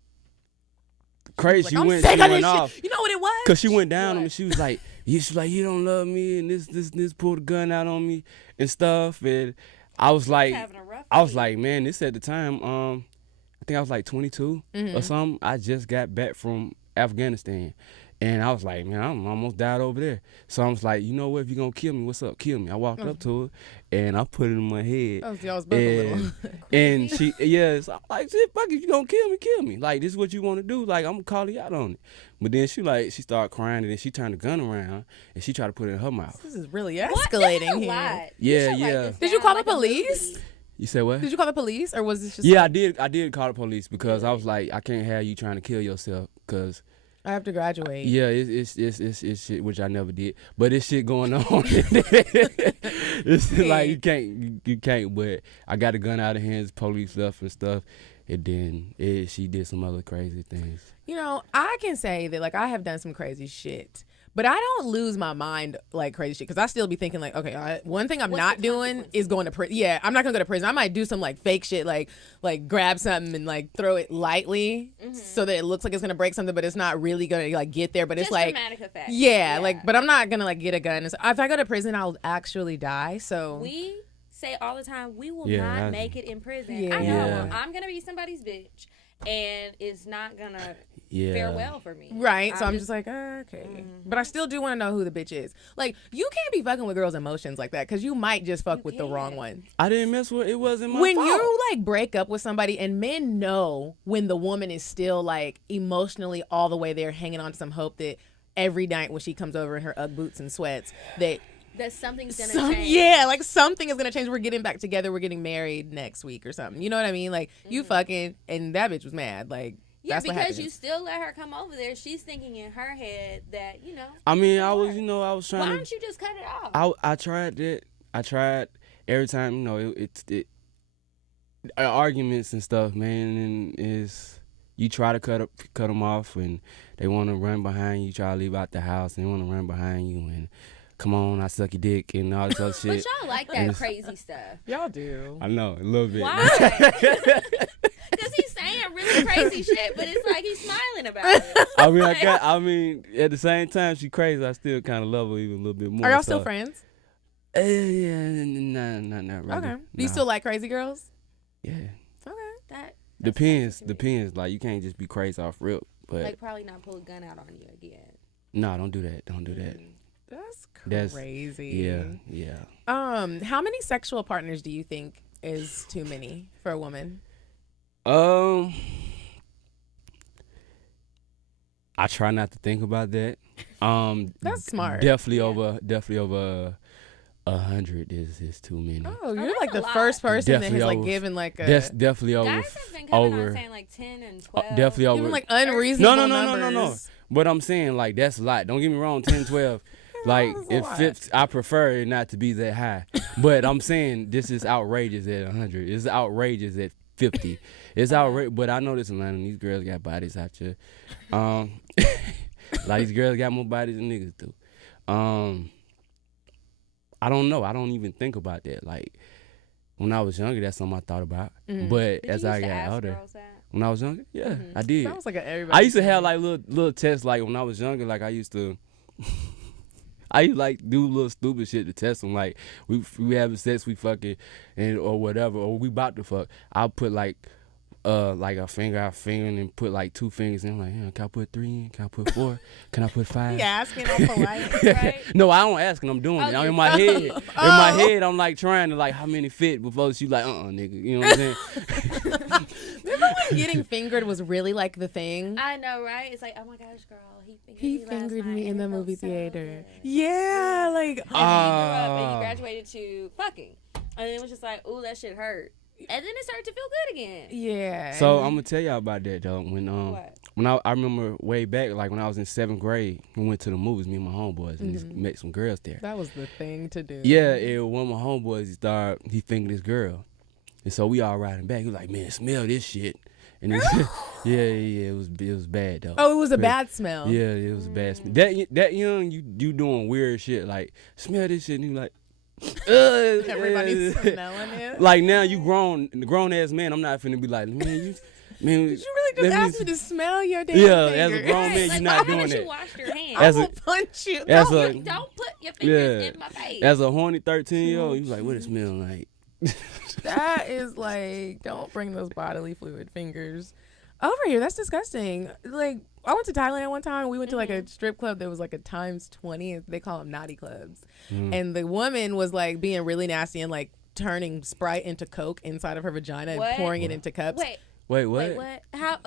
crazy. Like, She I'm went sick of this off. shit. You know what it was? Cause she went down on me. What? She was like, you don't love me, and this pulled a gun out on me and stuff. And I was like, having a rough I was week. like, man, this at the time. I think I was like 22 or something. I just got back from Afghanistan, and I was like, man, I'm almost died over there. So I was like, you know what? If you gonna kill me, what's up? Kill me. I walked up to her, and I put it in my head. Oh, see, I was both a little. And she, yes, I'm like, shit, fuck it, you gonna kill me. Like, this is what you want to do. Like, I'm gonna call you out on it. But then she started crying, and then she turned the gun around, and she tried to put it in her mouth. This is really What? This is escalating a here. lot. Yeah, You should write yeah. this Did you down call the like a police? movie. You say what? Did you call the police, or was this just? Yeah, like, I did call the police because I was like, I can't have you trying to kill yourself because I have to graduate. Yeah, it's shit which I never did, but it's shit going on. It's like you can't. But I got a gun out of hands, police stuff and stuff, and then she did some other crazy things. You know, I can say that like I have done some crazy shit, but I don't lose my mind like crazy shit because I still be thinking like, okay, one thing I'm not doing is going to prison. Yeah, I'm not gonna go to prison. I might do some like fake shit, like grab something and like throw it lightly so that it looks like it's gonna break something, but it's not really gonna like get there. But Just it's like dramatic effect. yeah, like, but I'm not gonna like get a gun. So if I go to prison, I'll actually die. So We say all the time, we will Yeah, not that's- make it in prison. Yeah. I know Yeah. I'm gonna be somebody's bitch, and it's not gonna Yeah. fare well for me. right, so I'm just like, okay. But I still do want to know who the bitch is. Like, you can't be fucking with girls' emotions like that because you might just fuck with the wrong one. I didn't mess with it. Wasn't my When fault. you like break up with somebody and men know when the woman is still like emotionally all the way there hanging on to some hope that every night when she comes over in her Ugg boots and sweats that That something's gonna change. yeah, like something is gonna change. We're getting back together. We're getting married next week or something. You know what I mean? Like you fucking and that bitch was mad. Like Yeah, that's what because happens. you still let her come over there. She's thinking in her head that, you know. I mean, I was Why trying don't to. you just cut it off? I tried that. I tried every time. You know, it arguments and stuff, man. And is you try to cut them off, and they want to run behind you. Try to leave out the house, and they want to run behind you, and come on, I suck your dick, and all this other But shit. y'all like that crazy stuff. Y'all do. I know a little bit. Why? Because he's saying really crazy shit, but it's like he's smiling about it. I mean, at the same time, she crazy. I still kind of love her even a little bit more. Are y'all still friends? Yeah, not really. Okay. Do you still like crazy girls? Yeah. Okay. That's Depends. crazy to me. Like you can't just be crazy off rip. But Like probably not pull a gun out on you again. no, don't do that. Don't do that. That's crazy. Yeah. How many sexual partners do you think is too many for a woman? I try not to think about that. That's smart. Definitely over 100 is too many. Oh, you're that's like a the lot. first person Definitely that has like over- given like a That's definitely over. Guys have been coming over. on saying like 10 and 12. Definitely over. given like unreasonable numbers. No. But I'm saying like that's a lot. Don't get me wrong. 10, 12. Like That's a it lot. fits. I prefer it not to be that high. But I'm saying this is outrageous at 100. It's outrageous at 50. It's outrageous. But I know this in Atlanta. These girls got bodies out here. Like these girls got more bodies than niggas do. I don't know. I don't even think about that. Like when I was younger, that's something I thought about. But Did as you I used to got ask older, girls that? when I was younger, yeah, I did. Sounds like everybody. I used to have like little tests. Like when I was younger, like I used to like do little stupid shit to test them. Like we having sex, we fucking and or whatever, or we about to fuck. I'll put like a finger out finger and then put like 2 fingers in. I'm like, yeah, can I put 3 in? Can I put 4? Can I put 5? Yeah, asking all polite. Right? No, I don't ask, and I'm doing it. I'm in my head. In my head, I'm like trying to like how many fit before she like nigga. You know what I'm saying? Remember when getting fingered was really like the thing? I know, right? It's like, oh my gosh, girl, He last fingered night me in and the it felt movie so theater. good. Yeah, like And then you grew up and you graduated to fucking. And then it was just like, ooh, that shit hurt. And then it started to feel good again. yeah. So I'm gonna tell y'all about that though. What? When I remember way back, like when I was in 7th grade, we went to the movies, me and my homeboys, and just met some girls there. that was the thing to do. Yeah, and one of my homeboys, he fingered this girl. And so we all riding back. He was like, man, smell this shit. And it's, yeah, it was bad though. Oh, it was a bad smell. Yeah, it was a bad smell. That young, you doing weird shit, like, smell this shit, and you like, Everybody's smelling it. like now you grown ass man, I'm not finna be like, man, Did you really just let ask me to smell your damn Yeah, finger? as a grown man, Like, you're not why doing haven't you that. washed your hands? I As will a- punch you. as No, a- Don't put your fingers Yeah. in my face. As a horny 13-year-old, you like, what it smell like? that is like, don't bring those bodily fluid fingers over here. That's disgusting. Like, I went to Thailand one time. We went to like a strip club that was like a times 20. They call them naughty clubs. And the woman was like being really nasty and like turning Sprite into Coke inside of her vagina and What? pouring it into cups. Wait, Wait, what? How?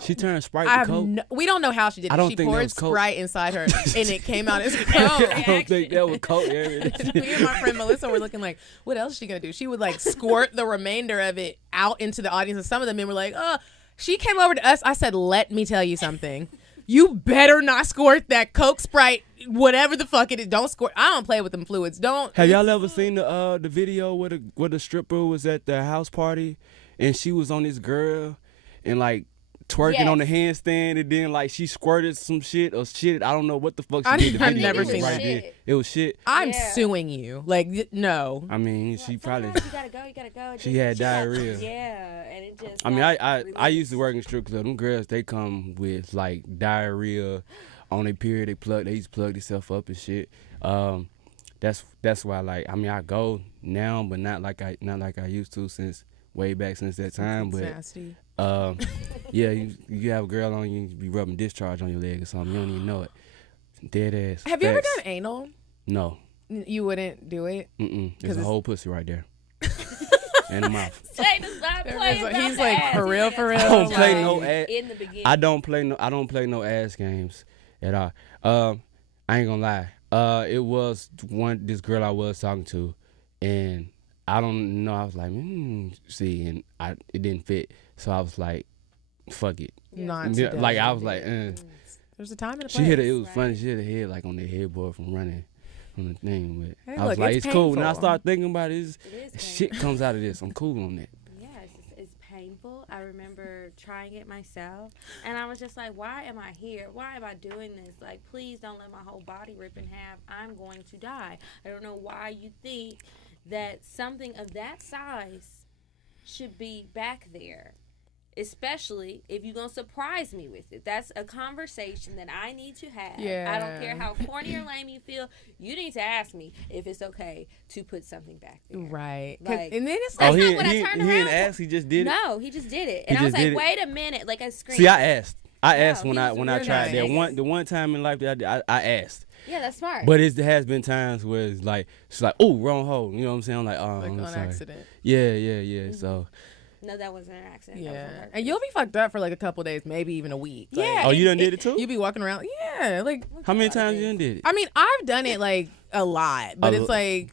She turned Sprite I to have Coke? we don't know how she did I it. don't She think that poured was Coke. Sprite inside her and it came out as Coke. I don't think that was Coke. Me and my friend Melissa were looking like, what else is she gonna do? She would like squirt the remainder of it out into the audience, and some of the men were like, oh. She came over to us. I said, let me tell you something. You better not squirt that Coke, Sprite, whatever the fuck it is. Don't squirt. I don't play with them fluids. Don't. Have y'all ever seen the video where the stripper was at the house party and she was on this girl and like twerking on the handstand and then like she squirted some shit or shit. I don't know what the fuck she did. I've never seen that. It was shit. I'm suing you. Like, no. I mean, she probably. You gotta go. She had diarrhea. And it just. I mean, I used to work in strip club. Them girls, they come with like diarrhea on their period. They used to plug themselves up and shit. That's why like I mean I go now, but not like I used to since way back since that time. But nasty. Yeah, you have a girl on you be rubbing discharge on your leg or something. You don't even know it. Dead ass. Have you ever done anal? No. You wouldn't do it? There's a whole pussy right there. And a mouth. Jay does not play about He's the like, ass. for real. I don't play no ass. In the beginning. I don't play no ass games at all. I ain't gonna lie. It was this girl I was talking to, and I don't know. I was like, see, and it didn't fit. So I was like, fuck it. Like I was like, There's a time and a place. It was funny. She hit her head like on the headboard from running from the thing. But Hey, I was look, like, it's it's cool. painful. And I started thinking about it. It is Shit comes out of this. I'm cool on that. Yeah, it's painful. I remember trying it myself, and I was just like, why am I here? Why am I doing this? Like, please don't let my whole body rip in half. I'm going to die. I don't know why you think that something of that size should be back there, especially if you're going to surprise me with it. That's a conversation that I need to have. Yeah. I don't care how corny or lame you feel. You need to ask me if it's okay to put something back there. Right. Like, And then it's That's like, not what I turned he didn't around. ask. He just did it. No, he just did it. And He I was just did like, it. wait a minute. Like, I screamed. See, I asked. No, when I you're tried that nice. the one time in life that I asked. Yeah, that's smart. But it has been times where it's like she's like, oh, wrong hole. You know what I'm saying? I'm like, oh, like I'm on sorry. accident. Yeah. So. No, that wasn't an accident. That was on Yeah. purpose. And you'll be fucked up for like a couple days, maybe even a week. Like, Yeah. Oh, you done did it too? you be walking around. Yeah. Like, How many times you done did it? I mean, I've done it like a lot, but it's like,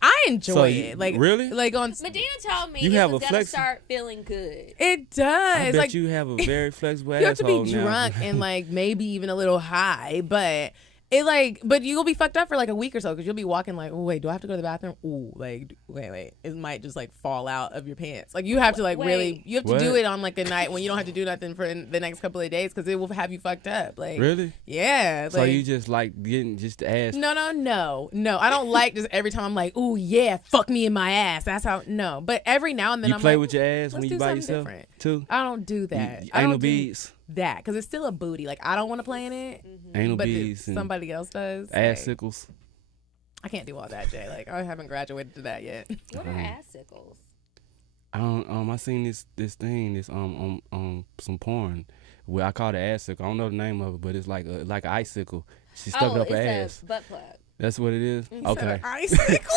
I enjoy it. Like, really? Like on. Medina told me You it have was a gonna flex- start feeling good. It does. I bet like, you have a very flexible you have to be asshole now. drunk and like maybe even a little high, but it like, but you'll be fucked up for like a week or so because you'll be walking like, oh wait, do I have to go to the bathroom? Ooh, like wait, it might just like fall out of your pants. Like you have to like really, you have to do What? it on like a night when you don't have to do nothing for the next couple of days because it will have you fucked up. Like Really? yeah. So like, you just like getting just the ass. No. I don't like just every time I'm like, ooh yeah, fuck me in my ass. That's how. No, but every now and then You I'm play like, with your ass let's when do you by something yourself different. too. I don't do that. I Anal don't do beads. that because it's still a booty. Like I don't want to play in it, Anal but beads. if and somebody else does. ass like, sickles. I can't do all that, Jay. Like I haven't graduated to that yet. What are ass sickles? I don't. I seen this thing on some porn. Well, I call it ass sickle. I don't know the name of it, but it's like an icicle. She stuck it up her ass. A butt plug. That's what it is. Okay. Icicle.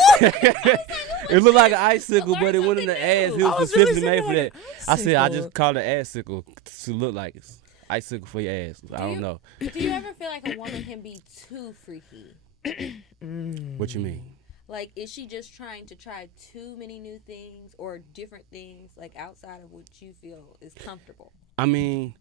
It looked like an icicle, but it wasn't the ass. It I was was really specifically made for thinking that. like I said I icicle. just called it assicle to look like it's icicle for your ass. I don't know. Do you ever feel like a woman can be too freaky? What you mean? Like, is she just trying to try too many new things or different things, like outside of what you feel is comfortable? I mean,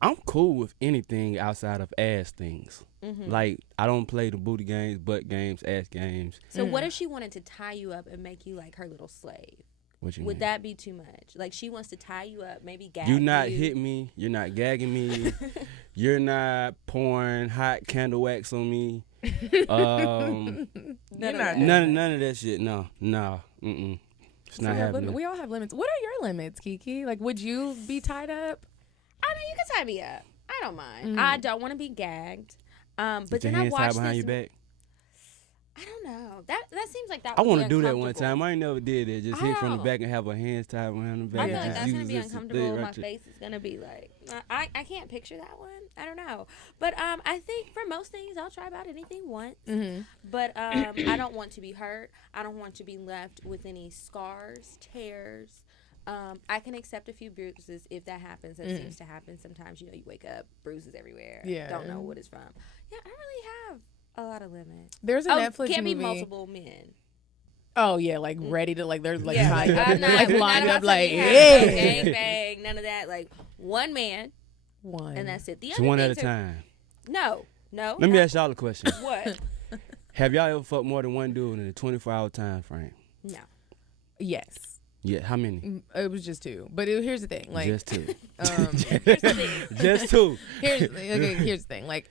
I'm cool with anything outside of ass things. Like, I don't play the booty games, butt games, ass games. So what if she wanted to tie you up and make you like her little slave? What you Would mean? that be too much? Like, she wants to tie you up, maybe gag You not you. hitting me. You're not gagging me. You're not pouring hot candle wax on me. None of that. None of that shit. No. It's not happening. We all have limits. What are your limits, Kiki? Like, would you be tied up? I mean, you can tie me up. I don't mind. I don't want to be gagged. But With your then I hands tied watched behind this. your back. I don't know. That seems like that. I would want be to do that one uncomfortable. time. I ain't never did it. Just hit from the Oh. back and have her hands tied behind the back. I feel Yeah. like Just that's gonna use be this uncomfortable. thing My right there. face is gonna be like, I can't picture that one. I don't know, but I think for most things I'll try about anything once. But I don't want to be hurt. I don't want to be left with any scars, tears. I can accept a few bruises if that happens. That seems to happen sometimes. You know, you wake up bruises everywhere. Yeah. Don't know what it's from. Yeah, I don't really have a lot of limits. There's a Netflix can't movie. be multiple men. Oh yeah, like ready to like. There's like Yeah, tied up, I'm not, like we're not lined about up, to like be yeah. gang bang, none of that. Like one man One. And that's it. The So other one at a things are- time. No. Let me ask y'all a question. What? Have y'all ever fucked more than one dude in a 24-hour time frame? No. Yes. Yeah, how many? It was just 2. But here's the thing. Like, Just 2. Here's the thing. Just 2. here's the thing. Like,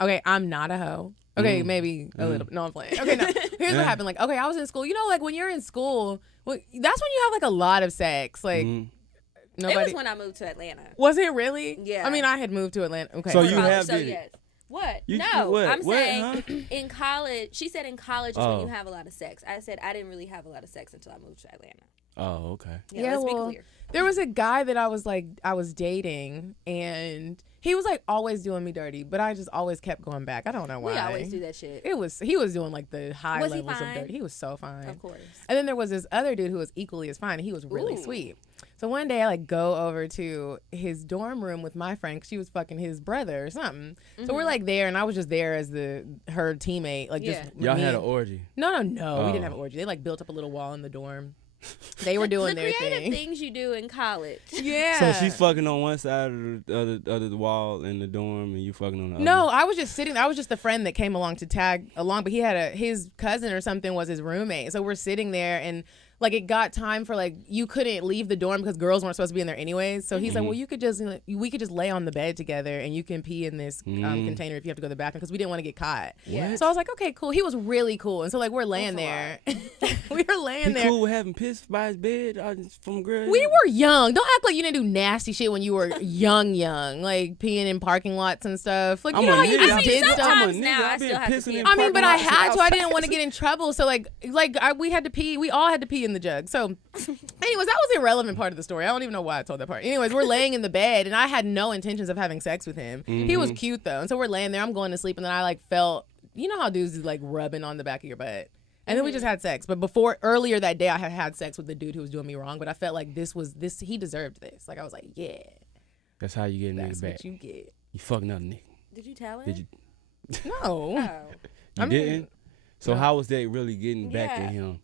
okay, I'm not a hoe. Okay, maybe a little bit. No, I'm playing. Okay, no. Here's what happened. Like, okay, I was in school. You know, like when you're in school, well, that's when you have like a lot of sex. Like, nobody. It was when I moved to Atlanta. Was it really? Yeah. I mean, I had moved to Atlanta. Okay. So you College, have so did it? yes. What? You- No, what? I'm What, saying huh? in college. She said in college is Oh. when you have a lot of sex. I said I didn't really have a lot of sex until I moved to Atlanta. Oh, okay. Yeah, let's well, be clear. there was a guy that I was dating, and he was like always doing me dirty, but I just always kept going back. I don't know why. We always do that shit. He was doing like the high Was he levels of fine? dirty. He was so fine. Of course. And then there was this other dude who was equally as fine. And he was really Ooh. sweet. So one day I like go over to his dorm room with my friend 'cause she was fucking his brother or something. So we're like there, and I was just there as her teammate. Like Yeah. just Y'all me had and- an orgy. No. We didn't Oh. have an orgy. They like built up a little wall in the dorm. They were doing the their creative thing. things you do in college. Yeah. So she's fucking on one side of the wall in the dorm, and you fucking on the other. No, I was just sitting there. I was just the friend that came along to tag along, but he had his cousin or something was his roommate. So we're sitting there, and like it got time for like you couldn't leave the dorm because girls weren't supposed to be in there anyways. So he's like, well, we could just lay on the bed together, and you can pee in this container if you have to go to the bathroom because we didn't want to get caught. Yeah. So I was like, okay, cool. He was really cool, and so like we're laying there, we were laying He there. cool with having piss by his bed from girls. We were young. Don't act like you didn't do nasty shit when you were young, like peeing in parking lots and stuff. Like, you know how you just did stuff? sometimes now I still have to pee in I mean, but I parking lots had to. I didn't outside. want to get in trouble. So we had to pee. We all had to pee in the jug. So, anyways, that was the irrelevant part of the story. I don't even know why I told that part. Anyways, we're laying in the bed, and I had no intentions of having sex with him. He was cute though, and so we're laying there. I'm going to sleep, and then I like felt, you know how dudes is like rubbing on the back of your butt. And then we just had sex. But earlier that day, I had sex with the dude who was doing me wrong. But I felt like he deserved this. Like, I was like, yeah, That's how you get a nigga that's back. what you get. You fucking another nigga. Did you tell him? Did you? No. Oh. You I mean, didn't? So how was that really getting back Yeah. at him?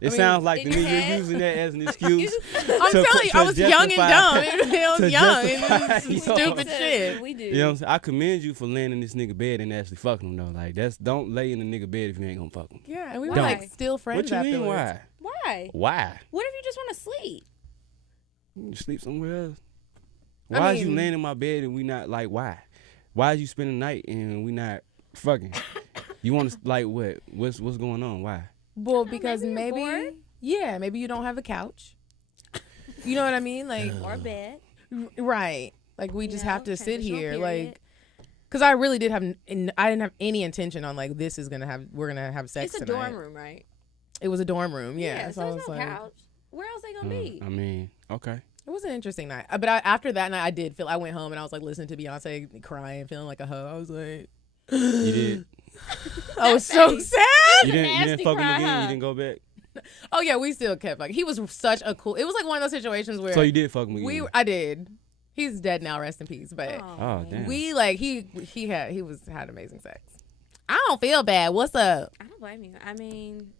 It mean, sounds like in the your nigga head? using that as an excuse. I'm telling you, I was young and dumb. I was to young justify and your- stupid shit. We do. You know what I'm saying? I commend you for laying in this nigga bed and actually fucking him though. Like don't lay in the nigga bed if you ain't gonna fuck him. Yeah, and we were Why? like still friends What you mean afterwards. why? Why? Why? What if you just want to sleep? You sleep somewhere else. I Why is you mean- laying in my bed and we not like why? Why is you spending the night and we not fucking? You want to like what? What's going on? Why? Well, because maybe you're bored. maybe you don't have a couch. You know what I mean? Like, Or bed. right. Like we just have to sit transitional here, period. like, because I really did have, I didn't have any intention on like we're gonna have sex It's a tonight. dorm room, right? It was a dorm room, yeah. so I there's was no like, couch. Where else they gonna be? I mean, okay. it was an interesting night. But after that night, I went home and I was like listening to Beyonce, crying, feeling like a hoe. I was like, You did. I was so sad. You didn't nasty fuck him cry, again. huh? You didn't go back. Oh yeah, we still kept like he was such a cool. It was like one of those situations where So you did fuck him again. I did. He's dead now, rest in peace. But Oh damn. we like he had amazing sex. I don't feel bad. What's up? I don't blame you. I mean,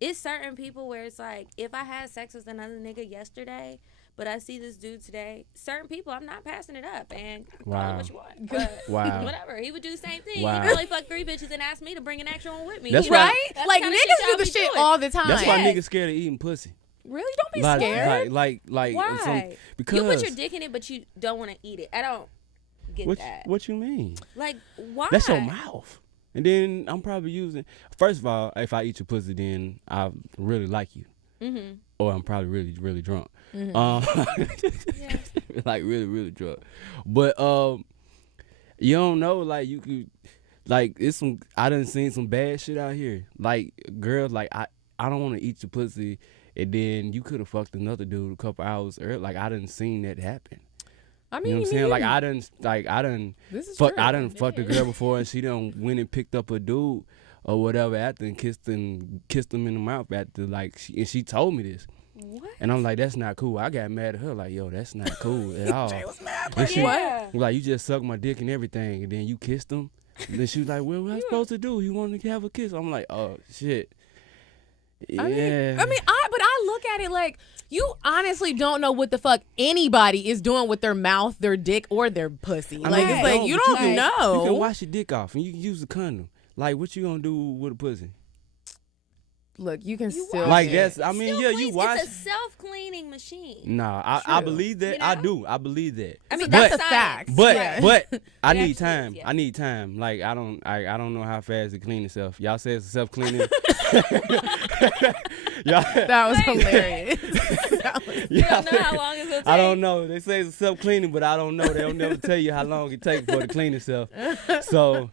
it's certain people where it's like, if I had sex with another nigga yesterday, but I see this dude today, certain people, I'm not passing it up. And call Wow. it what you want. But Wow. whatever. He would do the same thing. Wow. He probably fucked 3 bitches and asked me to bring an extra one with me. That's You know? why- Right? That's Like the kinda niggas do y'all the be shit doing. all the time. That's why Yes. niggas scared of eating pussy. Really? Don't be Like, scared. like Why? because You put your dick in it, but you don't want to eat it. I don't get that. what you mean? Like, why? That's your mouth. And then I'm probably using. First of all, if I eat your pussy, then I really like you. Mm-hmm. Or I'm probably really, really drunk. Yeah. Like really, really drunk. But you don't know. Like you could, like it's some. I done seen some bad shit out here. Like girls, like I don't want to eat your pussy, and then you could have fucked another dude a couple hours earlier. Like I done seen that happen. I You mean, know what I'm saying? Like I done this is fuck, true. I done fucked a girl before, and she done went and picked up a dude or whatever after and kissed him in the mouth after. Like she told me this, What? and I'm like, that's not cool. I got mad at her, like, yo, that's not cool at all. mad. And she, Yeah. like, you just sucked my dick and everything, and then you kissed him. And then she was like, well, what I supposed to do? He wanted to have a kiss. I'm like, oh shit. Yeah. I mean, but I look at it like you honestly don't know what the fuck anybody is doing with their mouth, their dick, or their pussy. Like, it's like, you don't know. You can wash your dick off and you can use a condom. Like, what you gonna do with a pussy? Look, you can still like that's. I mean, yeah, you wash. It's a self-cleaning machine. Nah, I believe that. You know? I do. I believe that. I mean, that's that's a fact. But I need actually time. is, yeah. I need time. Like I don't know how fast it clean itself. Y'all say it's self-cleaning. That was hilarious. You don't know how long it's gonna take. I don't know. They say it's self-cleaning, but I don't know. They'll never tell you how long it takes for it to clean itself. So.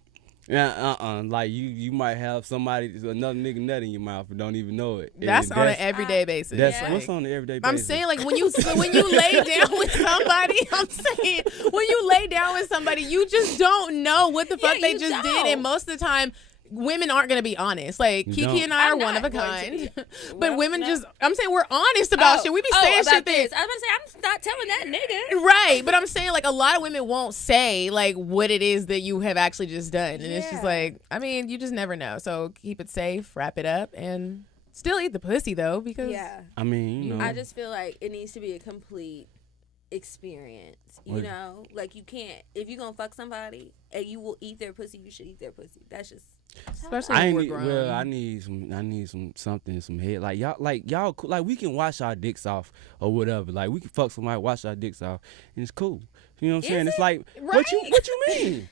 Yeah, like you might have another nigga nut in your mouth and don't even know it. That's on an everyday basis. That's what's on an everyday basis. I'm saying, like, when you lay down with somebody, when you lay down with somebody, you just don't know what the fuck they just did, and most of the time, women aren't going to be honest. Like, Kiki and I are one of a kind. But women I'm saying we're honest about shit. We be saying shit this. I was going to say, I'm not telling that nigga. Right. But I'm saying, like, a lot of women won't say, like, what it is that you have actually just done. And it's just like, I mean, you just never know. So keep it safe, wrap it up, and still eat the pussy, though, because. Yeah. I mean, you know. I just feel like it needs to be a complete experience, you know? Like, you can't, if you're going to fuck somebody and you will eat their pussy, you should eat their pussy. That's just. Especially when we're grown. I need some head. Like y'all, we can wash our dicks off or whatever. Like we can fuck somebody, wash our dicks off, and it's cool. You know what I'm saying? It's like, what you mean?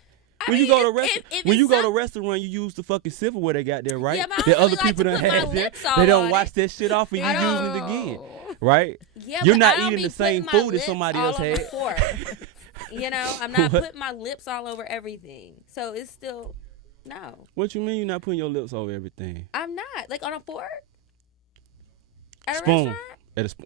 When you go to a restaurant, you use the fucking silverware they got there, right? Yeah, but I that don't other really people like done to put had my there. lips all They don't on wash it. that shit off and you using it again, right? Yeah, You're but not I don't eating be the same putting my food that somebody lips else all on had. the fork. You know, I'm not putting my lips all over everything. So it's still, no. What you mean you're not putting your lips over everything? I'm not. Like on a fork? At a Spoon. restaurant?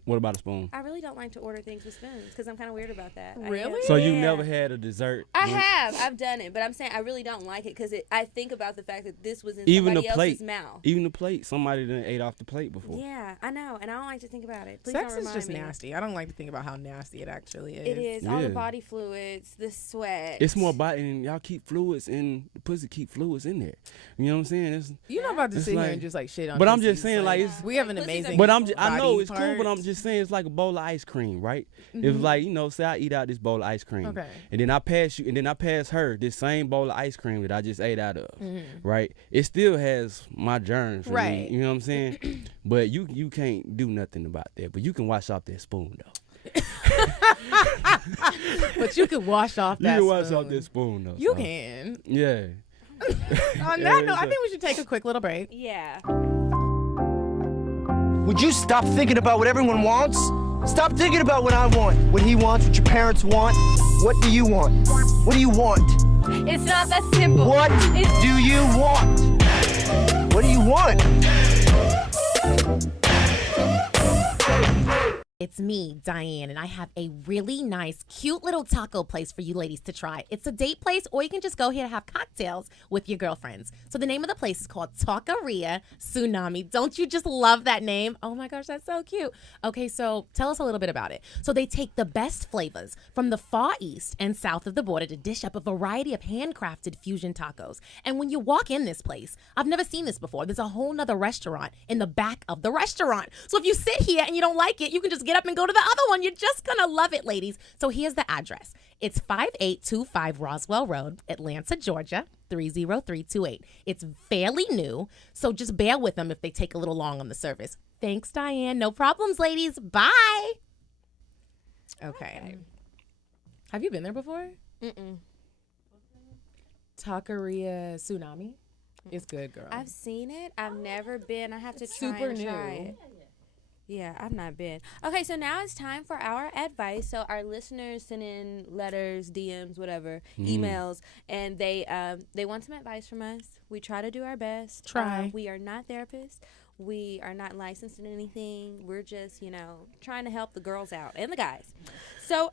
What about a spoon? I really don't like to order things with spoons because I'm kind of weird about that. Really? So you never had a dessert? I've done it, but I'm saying I really don't like it because I think about the fact that this was in even somebody the plate, else's mouth. Even the plate, somebody done ate off the plate before. Yeah, I know, and I don't like to think about it. Please Sex don't is remind just me. nasty. I don't like to think about how nasty it actually is. It is all the body fluids, the sweat. It's more body, and y'all keep fluids in the pussy. Keep fluids in there. You know what I'm saying? You're not about to sit like, here and just like shit on. But I'm just pussies. saying, like it's. We have an amazing. But I know it's body cool. But I'm parts. just saying, it's like a bowl of ice cream, right? It's like, you know, say I eat out this bowl of ice cream, Okay. and then I pass you, and then I pass her this same bowl of ice cream that I just ate out of, right? It still has my germs, Right? You know what I'm saying? But you can't do nothing about that. But you can wash off that spoon though. But you could wash off that. You can wash spoon. off that spoon though. You so. can. Yeah. On that note, I think we should take a quick little break. Yeah. Would you stop thinking about what everyone wants? Stop thinking about what I want, what he wants, what your parents want. What do you want? What do you want? It's not that simple. What do you want? What do you want? It's me, Diane, and I have a really nice, cute little taco place for you ladies to try. It's a date place, or you can just go here to have cocktails with your girlfriends. So the name of the place is called Taqueria Tsunami. Don't you just love that name? Oh my gosh, that's so cute. Okay, so tell us a little bit about it. So they take the best flavors from the far east and south of the border to dish up a variety of handcrafted fusion tacos. And when you walk in this place, I've never seen this before. There's a whole nother restaurant in the back of the restaurant. So if you sit here and you don't like it, you can just get up and go to the other one. You're just gonna love it, ladies. So here's the address. It's 5825 Roswell Road, Atlanta, Georgia, 30328. It's fairly new, so just bear with them if they take a little long on the service. Thanks, Diane. No problems, ladies. Bye. Okay. Have you been there before? Taqueria Tsunami. It's good, girl. I've seen it. I've never been. I have to try super and try new. it. Yeah, I've not been. Okay, so now it's time for our advice. So our listeners send in letters, DMs, whatever, emails, and they want some advice from us. We try to do our best. Try. We are not therapists. We are not licensed in anything. We're just, trying to help the girls out and the guys. So,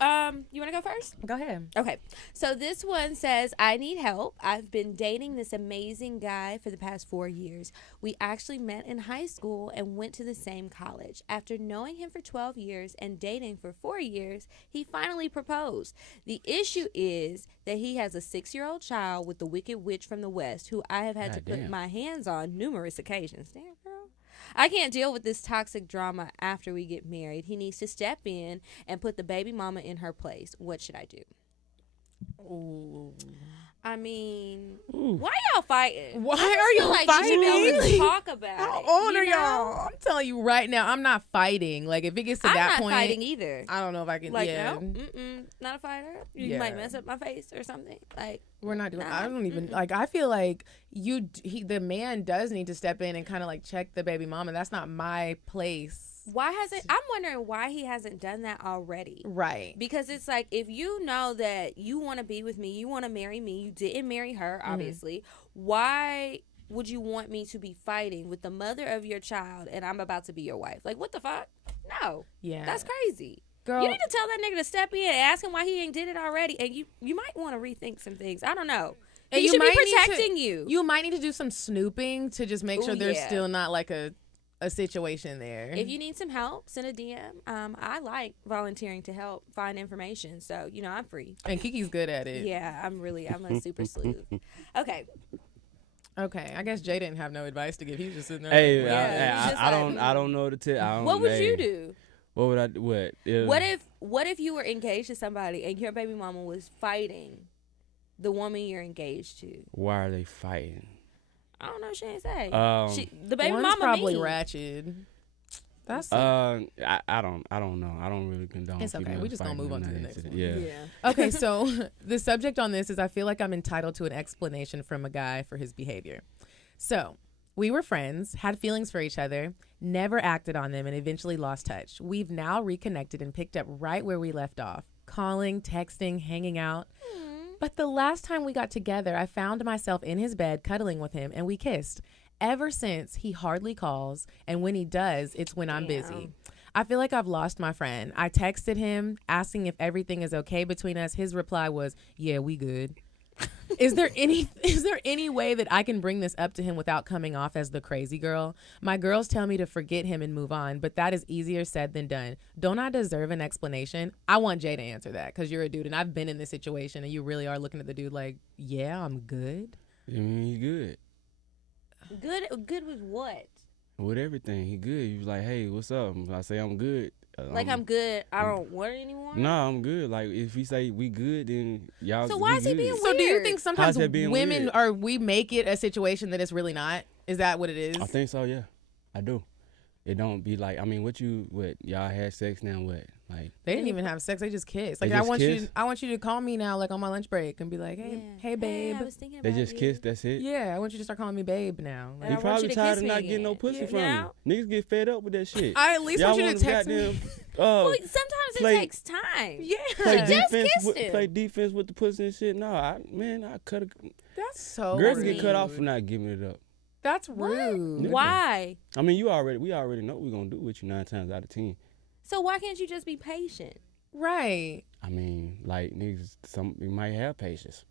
you want to go first? Go ahead. Okay, so this one says, I need help. I've been dating this amazing guy for the past 4 years. We actually met in high school and went to the same college. After knowing him for 12 years and dating for 4 years, he finally proposed. The issue is that he has a 6-year-old child with the Wicked Witch from the West, who I have had to put my hands on numerous occasions. Damn, girl. I can't deal with this toxic drama after we get married. He needs to step in and put the baby mama in her place. What should I do? Ooh. I mean, why y'all fighting? Why are y'all fighting? You should be able to talk about How it. old you are know? y'all? I'm telling you right now, I'm not fighting. Like, if it gets to I'm that not point, fighting either. I don't know if I can. Like, yeah. no, not a fighter. You might mess up my face or something. Like, We're not doing. Nah. I don't even like. I feel like the man does need to step in and kind of like check the baby mama. That's not my place. I'm wondering why he hasn't done that already. Right. Because it's like, if you know that you want to be with me, you want to marry me, you didn't marry her, obviously, why would you want me to be fighting with the mother of your child and I'm about to be your wife? Like, what the fuck? No. Yeah. That's crazy. Girl, you need to tell that nigga to step in and ask him why he ain't did it already. And you might want to rethink some things. I don't know. and He should be might need protecting to- you. You might need to do some snooping to just make sure Ooh, there's yeah. still not like a situation there. If you need some help, send a DM. I like volunteering to help find information. So, I'm free. and Kiki's good at it. Yeah, I'm a super sleuth. Okay. Okay, I guess Jay didn't have no advice to give. He was just sitting there. Hey, like, Yeah, I don't know the tip. What would you do? What would I do? What if you were engaged to somebody and your baby mama was fighting the woman you're engaged to? Why are they fighting? I don't know. She ain't say. The baby One's mama probably mean. ratchet. That's I don't know. I don't really condone. It's okay. females We just gonna fighting move on to or the nothing. next one. Yeah. Okay, so the subject on this is I feel like I'm entitled to an explanation from a guy for his behavior. So we were friends, had feelings for each other, never acted on them, and eventually lost touch. We've now reconnected and picked up right where we left off, calling, texting, hanging out. But the last time we got together, I found myself in his bed cuddling with him, and we kissed. Ever since, he hardly calls, and when he does, it's when I'm busy. I feel like I've lost my friend. I texted him asking if everything is okay between us. His reply was, "Yeah, we good." Is there any way that I can bring this up to him without coming off as the crazy girl? My girls tell me to forget him and move on, but that is easier said than done. Don't I deserve an explanation? I want Jay to answer that because you're a dude and I've been in this situation and you really are looking at the dude like, yeah, I'm good. I mean, he good. Good with what? With everything, he good. He was like, "Hey, what's up?" I say, "I'm good." Like, I'm good. I don't want it anymore. No, I'm good. Like, if he say we good, then y'all. So we why is he good. being So do you Weird. think sometimes How's that being women weird? we make it a situation that it's really not? Is that what it is? I think so. Yeah, I do. It don't be like. I mean, what y'all had sex now? What like? They didn't even have sex. They just kissed. Like They just I kissed? want you to call me now, like on my lunch break, and be like, hey babe. I was thinking They about just you. kissed. That's it. Yeah, I want you to start calling me babe now. Like, And He I want you probably to tired kiss of me not getting no again. pussy Yeah. from Yeah. you. Niggas get fed up with that shit. I at least Y'all want you to wanna text me. goddamn, Well, sometimes play- it takes time. Yeah, play She just defense. kissed him. Play defense with the pussy and shit. No, I cut. that's so Girls rude. get cut off for not giving it up. That's rude. Why? I mean, we already know what we're gonna do with you 9 times out of 10. So why can't you just be patient? Right. I mean, like niggas, we might have patience.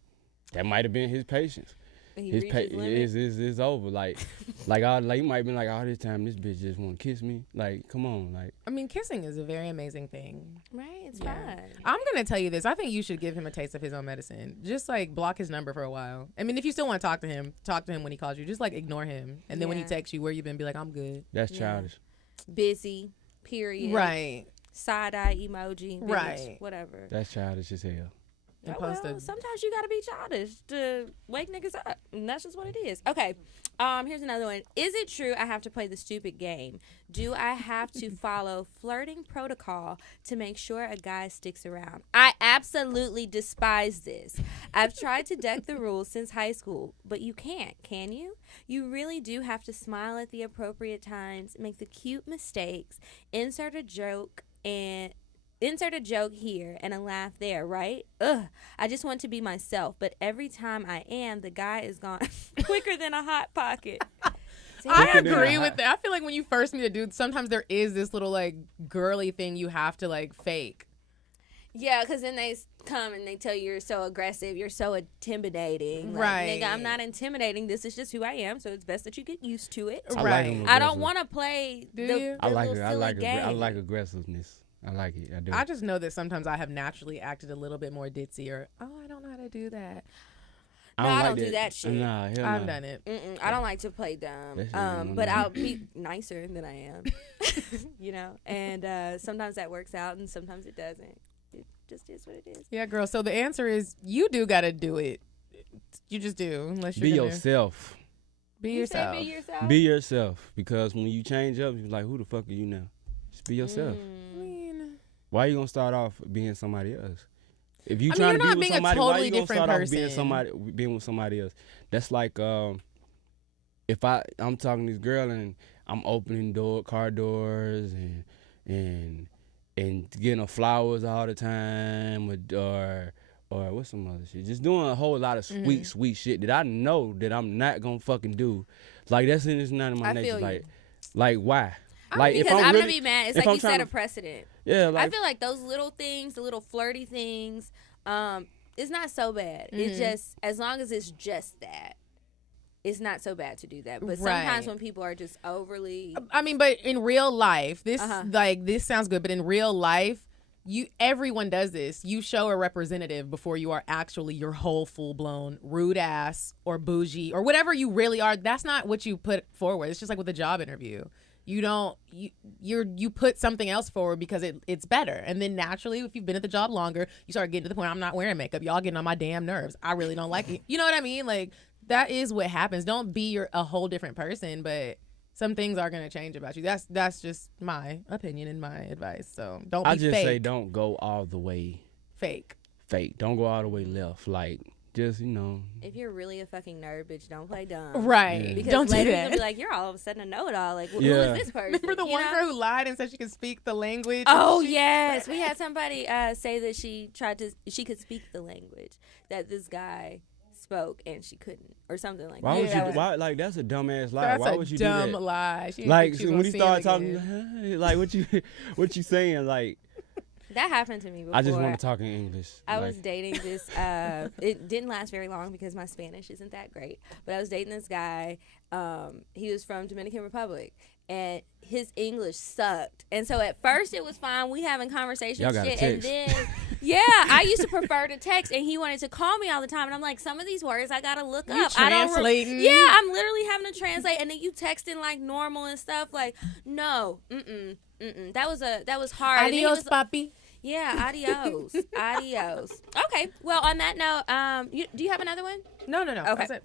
That might have been his patience. He His reached his limit? is over. Like he might have been like, all this time this bitch just want to kiss me. Like, come on, like. I mean, kissing is a very amazing thing. Right, it's Yeah. fine. I'm gonna tell you this. I think you should give him a taste of his own medicine. Just like block his number for a while. I mean, if you still want to talk to him when he calls you. Just like ignore him, and then when he Yeah. texts you, where you been, be like, I'm good. That's Yeah. childish. Busy, period. Right. Side-eye emoji. Bitch, Right. whatever. That's childish as hell. And Oh, post well, a- sometimes you gotta be childish to wake niggas up, and that's just what it is. Okay, here's another one. Is it true I have to play the stupid game? Do I have to follow flirting protocol to make sure a guy sticks around? I absolutely despise this. I've tried to deck the rules since high school, but you can't, can you? You really do have to smile at the appropriate times, make the cute mistakes, insert a joke here and a laugh there, right? Ugh, I just want to be myself, but every time I am, the guy is gone quicker than a hot pocket. I Quicker than agree a with hot- that. I feel like when you first meet a dude, sometimes there is this little like girly thing you have to like fake. Yeah, because then they come and they tell you you're so aggressive, you're so intimidating. Like, Right. nigga, I'm not intimidating. This is just who I am, so it's best that you get used to it. I like Right. him I don't aggressive. want to play Do the, you? the I like little it. silly I game. like aggressiveness. I like it. I do. I just know that sometimes I have naturally acted a little bit more ditzy or, oh, I don't know how to do that. I don't like do that shit. Nah, hell I've nah. done it. I don't like to play dumb. That shit ain't But gonna I'll be nicer than I am. You know? And sometimes that works out and sometimes it doesn't. It just is what it is. Yeah, girl. So the answer is you do got to do it. You just do. Unless you're Be gonna yourself. Be You say yourself. be yourself? Be yourself. Because when you change up, you're like, who the fuck are you now? Just be yourself. I mean, Why you gonna start off being somebody else? If you I mean, trying you're to not be with being a somebody, why totally you gonna different start off person. being with somebody else? That's like if I'm talking to this girl and I'm opening car doors and getting her flowers all the time or what's some other shit? Just doing a whole lot of sweet shit that I know that I'm not gonna fucking do. Like that's it's not in my I nature. feel you. Like why? Like Because if I'm really, gonna be mad. It's if like I'm you set trying a to- precedent. Yeah, like I feel like those little things, the little flirty things, it's not so bad. It's just as long as it's just that, it's not so bad to do that. But sometimes Right. when people are just overly, I mean, but in real life, this Uh-huh. this sounds good, but in real life, everyone does this. You show a representative before you are actually your whole full blown rude ass or bougie or whatever you really are. That's not what you put forward. It's just like with a job interview. You don't you put something else forward because it's better. And then naturally, if you've been at the job longer, you start getting to the point, I'm not wearing makeup. Y'all getting on my damn nerves. I really don't like it. You know what I mean? Like that is what happens. Don't be a whole different person, but some things are gonna change about you. That's just my opinion and my advice. So don't be I just fake. say don't go all the way Fake. fake. Don't go all the way left. Like just if you're really a fucking nerd, bitch, don't play dumb. Right. Yeah. Because Don't do later you're that. gonna be like, you're all of a sudden a know-it-all. Like, who Yeah. is this person? Remember the You one know? girl who lied and said she could speak the language? Oh yes, we had somebody say that she could speak the language that this guy spoke and she couldn't, or something like why that. would That you? was- Why like that's a dumbass lie? That's Why a would you dumb do that? lie. She didn't Like think she was when gonna you see start him talking, again. like what you saying? Like That happened to me before. I just want to talk in English. I like, was dating this. It didn't last very long because my Spanish isn't that great. But I was dating this guy. He was from Dominican Republic, and his English sucked. And so at first it was fine. We having conversations, Y'all gotta shit, and text. then I used to prefer to text, and he wanted to call me all the time. And I'm like, some of these words I gotta look You up. I don't. translating? Yeah, I'm literally having to translate, and then you texting like normal and stuff. Like, no, That was hard. And then he Adios, was- papi. yeah, adios. Adios. Okay, well, on that note, do you have another one? No. Okay. That's it.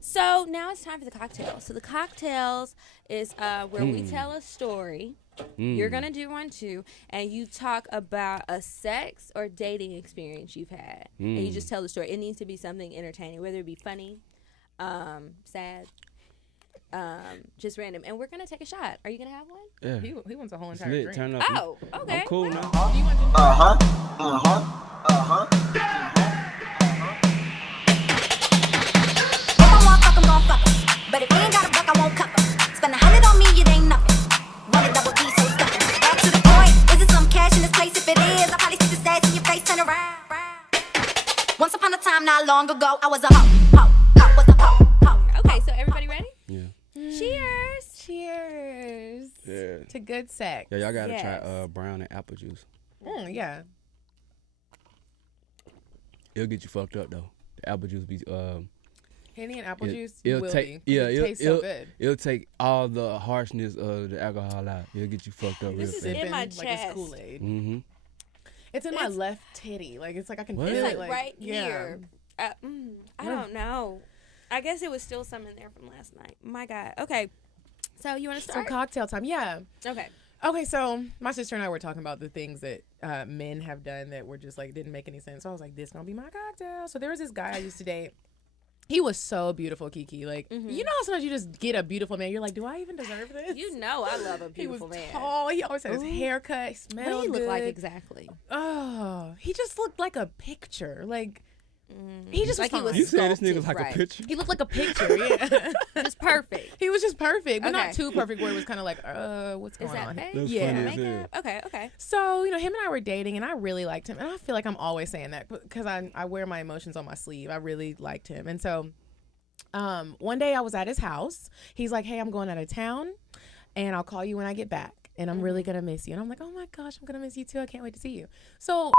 So now it's time for the cocktails. So the cocktails is where we tell a story. You're going to do one too, and you talk about a sex or dating experience you've had. And you just tell the story. It needs to be something entertaining, whether it be funny, sad, just random. And we're going to take a shot. Are you going to have one? yeah. He wants a whole It's entire lit. drink. Turn up. Oh, okay. I'm cool now. Do you want ginger? If I want fuck, I'm gon' fuck 'em. But if he ain't got a buck, I won't cuff 'em. Spend 100 on me, it ain't nothing. Want a double D, so stuffin'. Back to the point, is it some cash in this place? If it is, I'll probably stick the stats in your face, turn around. Once upon a time, not long ago, I was a hoe, was a hoe. Okay, so everybody ready? Yeah. Cheers. Cheers. Yeah. To good sex. Yeah, y'all gotta Yes. try brown and apple juice. Yeah. It'll get you fucked up though. The apple juice be Henny and apple juice it'll will take be. It tastes so it'll, good. it'll take all the harshness of the alcohol out. It'll get you fucked up real This is fast. in my Like chest. it's Kool-Aid. Mm-hmm. It's in my left titty. Like it's like I can What? feel It's it. like, Like right yeah. here. I don't know. I guess it was still some in there from last night. My God. Okay. So you want to So start? cocktail time. Yeah. Okay. Okay, so my sister and I were talking about the things that men have done that were just like didn't make any sense. So I was like, this gonna be my cocktail. So there was this guy I used to date. He was so beautiful, Kiki. Like, you know how sometimes you just get a beautiful man. You're like, do I even deserve this? You know I love a He was beautiful man. tall. He always had his haircut. He What smelled do he look like good. exactly? Oh, he just looked like a picture. Like, he just Like was he was fine. You said this sculpted, nigga's like right. a picture. He looked like a picture, yeah. Just perfect. He was just perfect, but Okay. not too perfect where it was kind of like, what's Is going that on? fake? That's Yeah. funny as hell. Makeup? Okay, okay. So, you know, him and I were dating, and I really liked him. And I feel like I'm always saying that because I wear my emotions on my sleeve. I really liked him. And so one day I was at his house. He's like, hey, I'm going out of town, and I'll call you when I get back. And I'm really going to miss you. And I'm like, oh, my gosh, I'm going to miss you, too. I can't wait to see you. So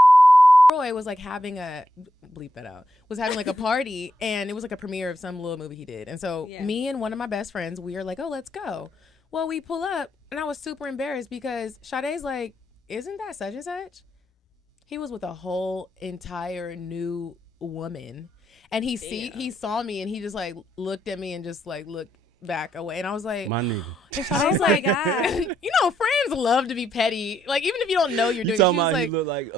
Roy was like having a bleep that out. Was having like a party, and it was like a premiere of some little movie he did. And so me and one of my best friends, we were like, oh, let's go. Well, we pull up, and I was super embarrassed because Sade's like, isn't that such and such? He was with a whole entire new woman, and he saw me, and he just like looked at me and just like looked back away, and I was like, my nigga. I was like, you know, friends love to be petty. Like even if you don't know you're doing. You talking it, about like, he look like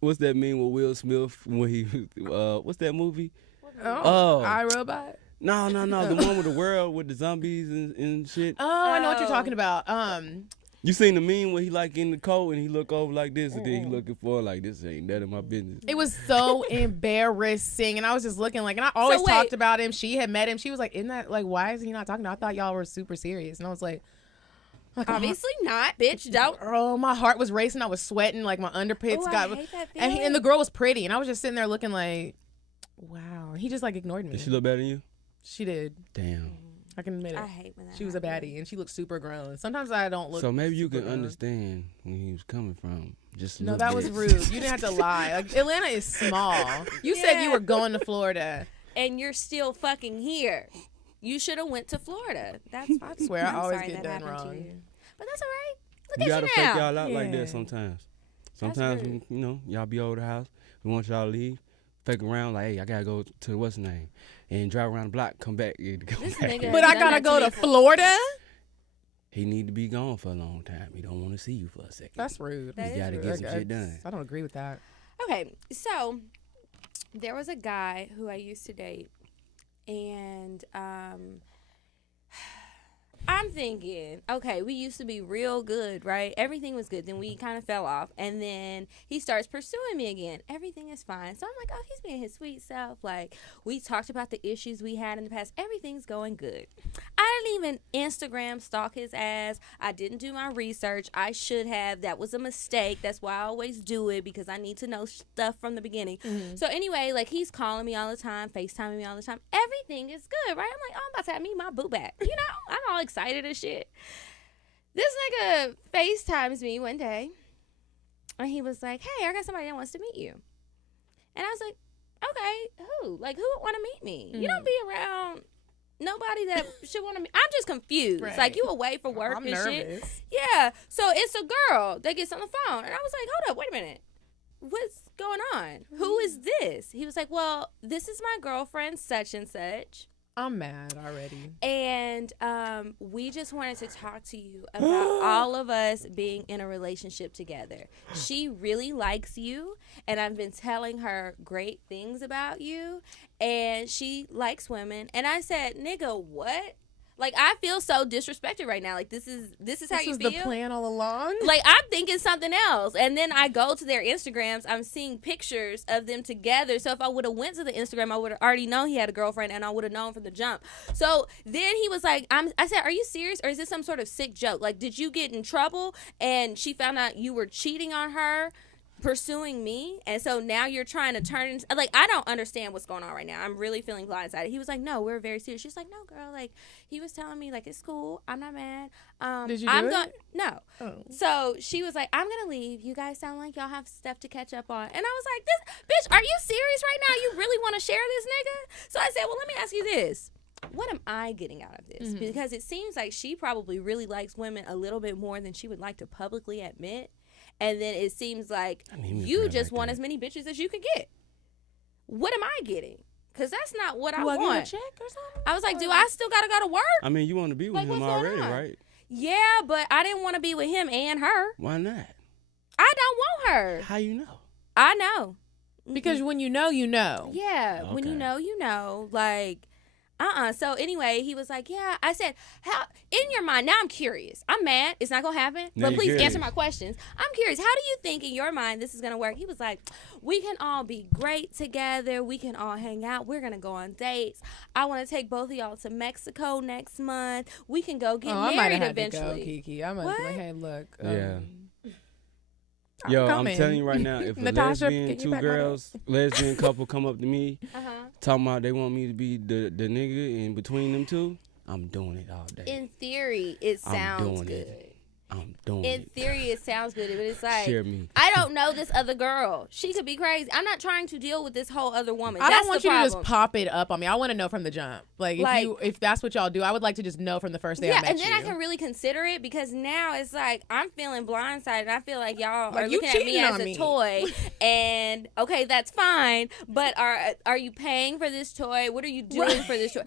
what's that meme with Will Smith when he what's that movie? iRobot. No, the one with the world with the zombies and shit. Oh, I know what you're talking about. You seen the meme where he like in the coat and he look over like this and then he looking for like this ain't none of my business. It was so embarrassing, and I was just looking like, and I always talked about him. She had met him. She was like, "Isn't that like why is he not talking? I thought y'all were super serious." And I was like obviously not, bitch. Don't. Oh, my heart was racing. I was sweating. Like my underpits got. I hate that and the girl was pretty, and I was just sitting there looking like, wow. And he just like ignored me. Did she look better than you? She did. Damn. I can admit it. I hate when that she was a baddie, and she looked super grown. Sometimes I don't look. So maybe you can grown. understand when he was coming from. Just no, that was rude. You didn't have to lie. Like Atlanta is small. You said you were going to Florida, and you're still fucking here. You should have went to Florida. That's I swear I always get done wrong. But that's all right. Look you at gotta you fake now. y'all out like that sometimes. Sometimes when, you know, y'all be over the house, we want y'all to leave, fake around like, hey, I gotta go to what's the name, and drive around the block, come back. But I gotta go to Florida. He need to be gone for a long time. He don't want to see you for a second. That's rude. You gotta get some shit done. I don't agree with that. Okay, so there was a guy who I used to date, and I'm thinking, okay, we used to be real good, right? Everything was good. Then we kind of fell off. And then he starts pursuing me again. Everything is fine. So I'm like, oh, he's being his sweet self. Like, we talked about the issues we had in the past. Everything's going good. I didn't even Instagram stalk his ass. I didn't do my research. I should have. That was a mistake. That's why I always do it, because I need to know stuff from the beginning. Mm-hmm. So anyway, like, he's calling me all the time, FaceTiming me all the time. Everything is good, right? I'm like, oh, I'm about to have me my boo back. You know, I'm all excited as shit. This nigga FaceTimes me one day, and he was like, hey, I got somebody that wants to meet you. And I was like, okay, who? Like, who would want to meet me? Mm. You don't be around nobody that should want to meet. I'm just confused. Right. Like, you away for work and nervous. Shit. Yeah. So it's a girl that gets on the phone, and I was like, hold up, wait a minute. What's going on? Who is this? He was like, well, this is my girlfriend, such and such. I'm mad already. And we just wanted to talk to you about all of us being in a relationship together. She really likes you, and I've been telling her great things about you, and she likes women. And I said, nigga, what? Like, I feel so disrespected right now. Like, this is how you feel? This was the plan all along? Like, I'm thinking something else. And then I go to their Instagrams. I'm seeing pictures of them together. So if I would have went to the Instagram, I would have already known he had a girlfriend, and I would have known from the jump. So then he was like, I said, are you serious? Or is this some sort of sick joke? Like, did you get in trouble and she found out you were cheating on her, pursuing me, and so now you're trying to turn into, like, I don't understand what's going on right now. I'm really feeling blindsided. He was like, no, we're very serious. She's like, no, girl, like, he was telling me, like, it's cool, I'm not mad. Did you do it? No. Oh. So she was like, I'm gonna leave. You guys sound like y'all have stuff to catch up on. And I was like, this bitch, are you serious right now? You really want to share this nigga? So I said, well, let me ask you this. What am I getting out of this? Mm-hmm. Because it seems like she probably really likes women a little bit more than she would like to publicly admit. And then it seems like you just want as many bitches as you could get. What am I getting? Because that's not what I want. Get a check or something? I was like, do I still got to go to work? I mean, you want to be with him already, right? Yeah, but I didn't want to be with him and her. Why not? I don't want her. How you know? I know. Because when you know, you know. Yeah, okay. When you know, you know. Like, So anyway, he was like, yeah. I said, how, in your mind, now I'm curious. I'm mad. It's not going to happen. But please answer my questions. I'm curious. How do you think in your mind this is going to work? He was like, we can all be great together. We can all hang out. We're going to go on dates. I want to take both of y'all to Mexico next month. We can go get married eventually. I might have to go, Kiki. I might be like, hey, look. Yeah. Yo, I'm telling you right now, if Natasha, lesbian couple come up to me talking about they want me to be the nigga in between them two, I'm doing it all day. In theory, it sounds good. I'm doing In it. theory, it sounds good, but it's like, Share me. I don't know this other girl. She could be crazy. I'm not trying to deal with this whole other woman. I That's don't want the you problem. to just pop it up on me. I want to know from the jump. Like if that's what y'all do, I would like to just know from the first day I met and then you. I can really consider it because now it's like I'm feeling blindsided. I feel like y'all Like, are you looking at me cheating as on a me. toy, and okay, that's fine. But are you paying for this toy? What are you doing for this toy?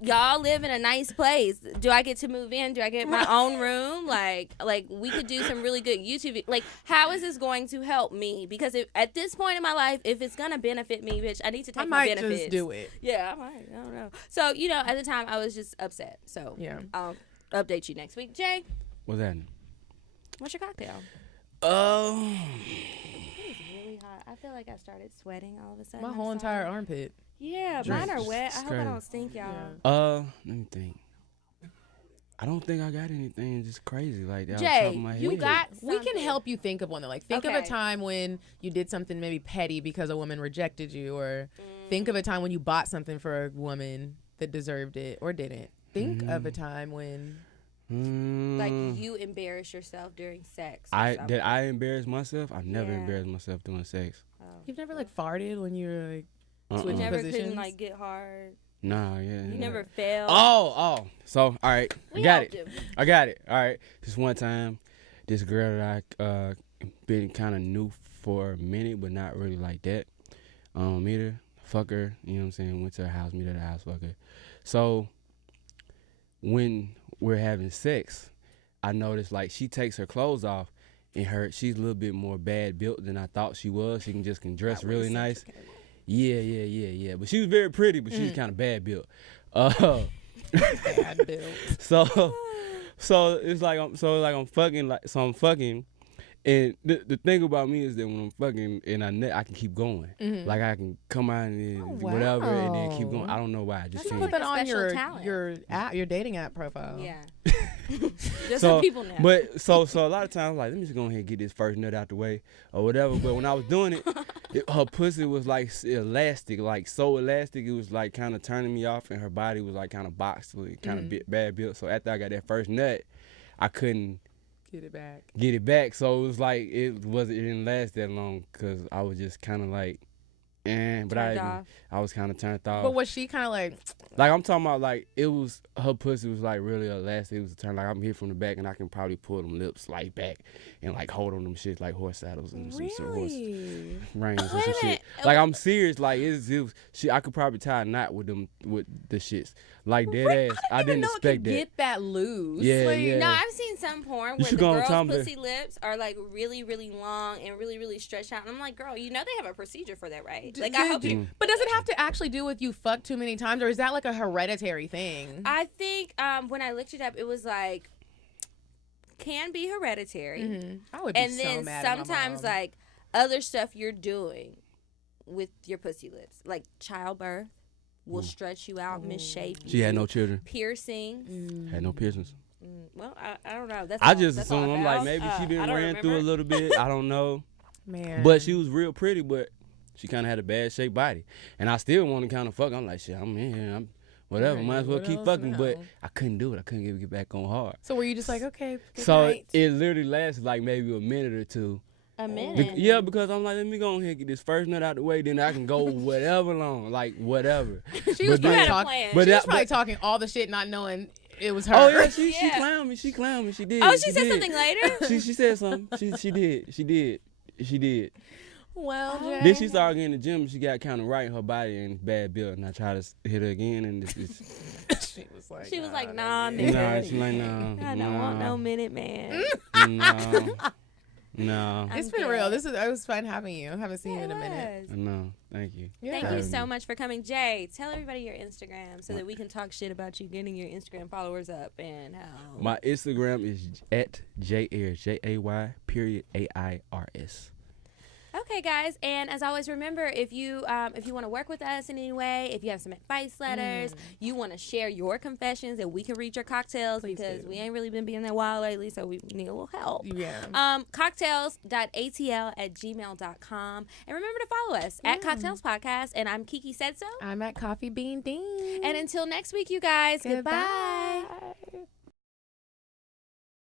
Y'all live in a nice place. Do I get to move in? Do I get my own room? Like we could do some really good YouTube. Like, how is this going to help me? Because at this point in my life, if it's gonna benefit me, bitch, I need to take my benefits. I might just do it. Yeah, I might. I don't know. So at the time, I was just upset. So Yeah. I'll update you next week. Jay, What's that? what's your cocktail? Oh. It's really hot. I feel like I started sweating all of a sudden. My I'm whole sorry. entire armpit. Yeah, Drink. mine are wet. It's I hope crazy. I don't stink, y'all. Let me think. I don't think I got anything just crazy like that. Jay, off the top of my you head. got We can something. help you think of one. Like, think of Okay. a time when you did something maybe petty because a woman rejected you, or think of a time when you bought something for a woman that deserved it or didn't. Think of a time when Like you embarrass yourself during sex. or Did something. I embarrass myself? I've never Yeah. embarrassed myself doing sex. you've never like farted when you were like You switching never positions. couldn't like get hard. Nah, yeah. You never failed. Oh. So, all right. We I got helped it. you. I got it. All right. This one time, this girl that I been kind of knew for a minute, but not really like that. Meet her, fuck her, you know what I'm saying? Went to her house, meet her at the house, fuck her. So, when we're having sex, I noticed like she takes her clothes off, and she's a little bit more bad built than I thought she was. She can dress really nice. Yeah. But she was very pretty, but she was kind of bad built. Bad built. So it's like I'm fucking, and the thing about me is that when I'm fucking and I can keep going. Like I can come out and then whatever and then keep going. I don't know why. I just That can't. Put that a on special talent. your dating app profile. Yeah. Just so people know. But so a lot of times I'm like, let me just go ahead and get this first nut out the way or whatever. But when I was doing it, her pussy was like elastic, like so elastic. It was like kind of turning me off, and her body was like kind of boxed, kind of bad built. So after I got that first nut, I couldn't Get it back. So it was like it didn't last that long because I was just kind of like, but Turned off. I was kind of turned off. But was she kind of like? Like I'm talking about, like it was her pussy was like really elastic. It was a turn like I'm here from the back and I can probably pull them lips like back and like hold on them shit like horse saddles and some horse reins and some Wait a shit. minute. Like I'm serious. Like it was shit. I could probably tie a knot with the shits. Like dead ass. I didn't know it expect could that. get that loose. Yeah, Like, yeah. No, I've seen some porn where should the go on girl's Tumblr. pussy lips are like really, really long and really, really stretched out. And I'm like, girl, you know they have a procedure for that, right? Like, I hope you. But does it have to actually do with you fuck too many times, or is that like a hereditary thing? I think when I looked it up, it was like can be hereditary, I would be and so then mad at my sometimes mom. like other stuff you're doing with your pussy lips, like childbirth, will stretch you out, misshape you. She had no children. Piercings. Had no piercings. Well, I don't know. That's I all, just that's all assume I I'm like found. maybe she I didn't don't ran through a remember. little bit. I don't know. Man. But she was real pretty, but she kind of had a bad shaped body. And I still want to kind of fuck. I'm like, shit, I'm in here. I'm whatever. Right, Might as well what keep else fucking. now? But I couldn't do it. I couldn't get back on hard. So were you just like, okay, good So night? it literally lasted like maybe a minute or two. A minute. Yeah, because I'm like, let me go ahead and get this first nut out the way, then I can go whatever long, like whatever. She was But probably then- talking. plan. She was that- probably talking all the shit, not knowing it was her. Oh yeah, she Yeah. clowned me. She clowned me. She did. Oh, she said did. something later? She said something. She did. Well, Jay. Then she started getting in the gym. And she got kind of right in her body and bad build. And I tried to hit her again, and she was like, She was like, nah, nah, nigga. she's like, no, I don't want no minute, man. no. It's been real. It was fun having you. I haven't seen you in a minute. Yes. No, thank you. Yeah. Thank you so much for coming. Jay, tell everybody your Instagram so that we can talk shit about you getting your Instagram followers up and how. My Instagram is at JAYRS, JAY.AIRS. Okay, guys, and as always, remember if you want to work with us in any way, if you have some advice letters, you want to share your confessions, and we can read your cocktails because we ain't really been being that wild lately, so we need a little help. Yeah. Cocktails.atl@gmail.com, and remember to follow us at Cocktails Podcast. And I'm Kiki Said So, I'm at Coffee Bean Dean. and until next week, you guys, goodbye.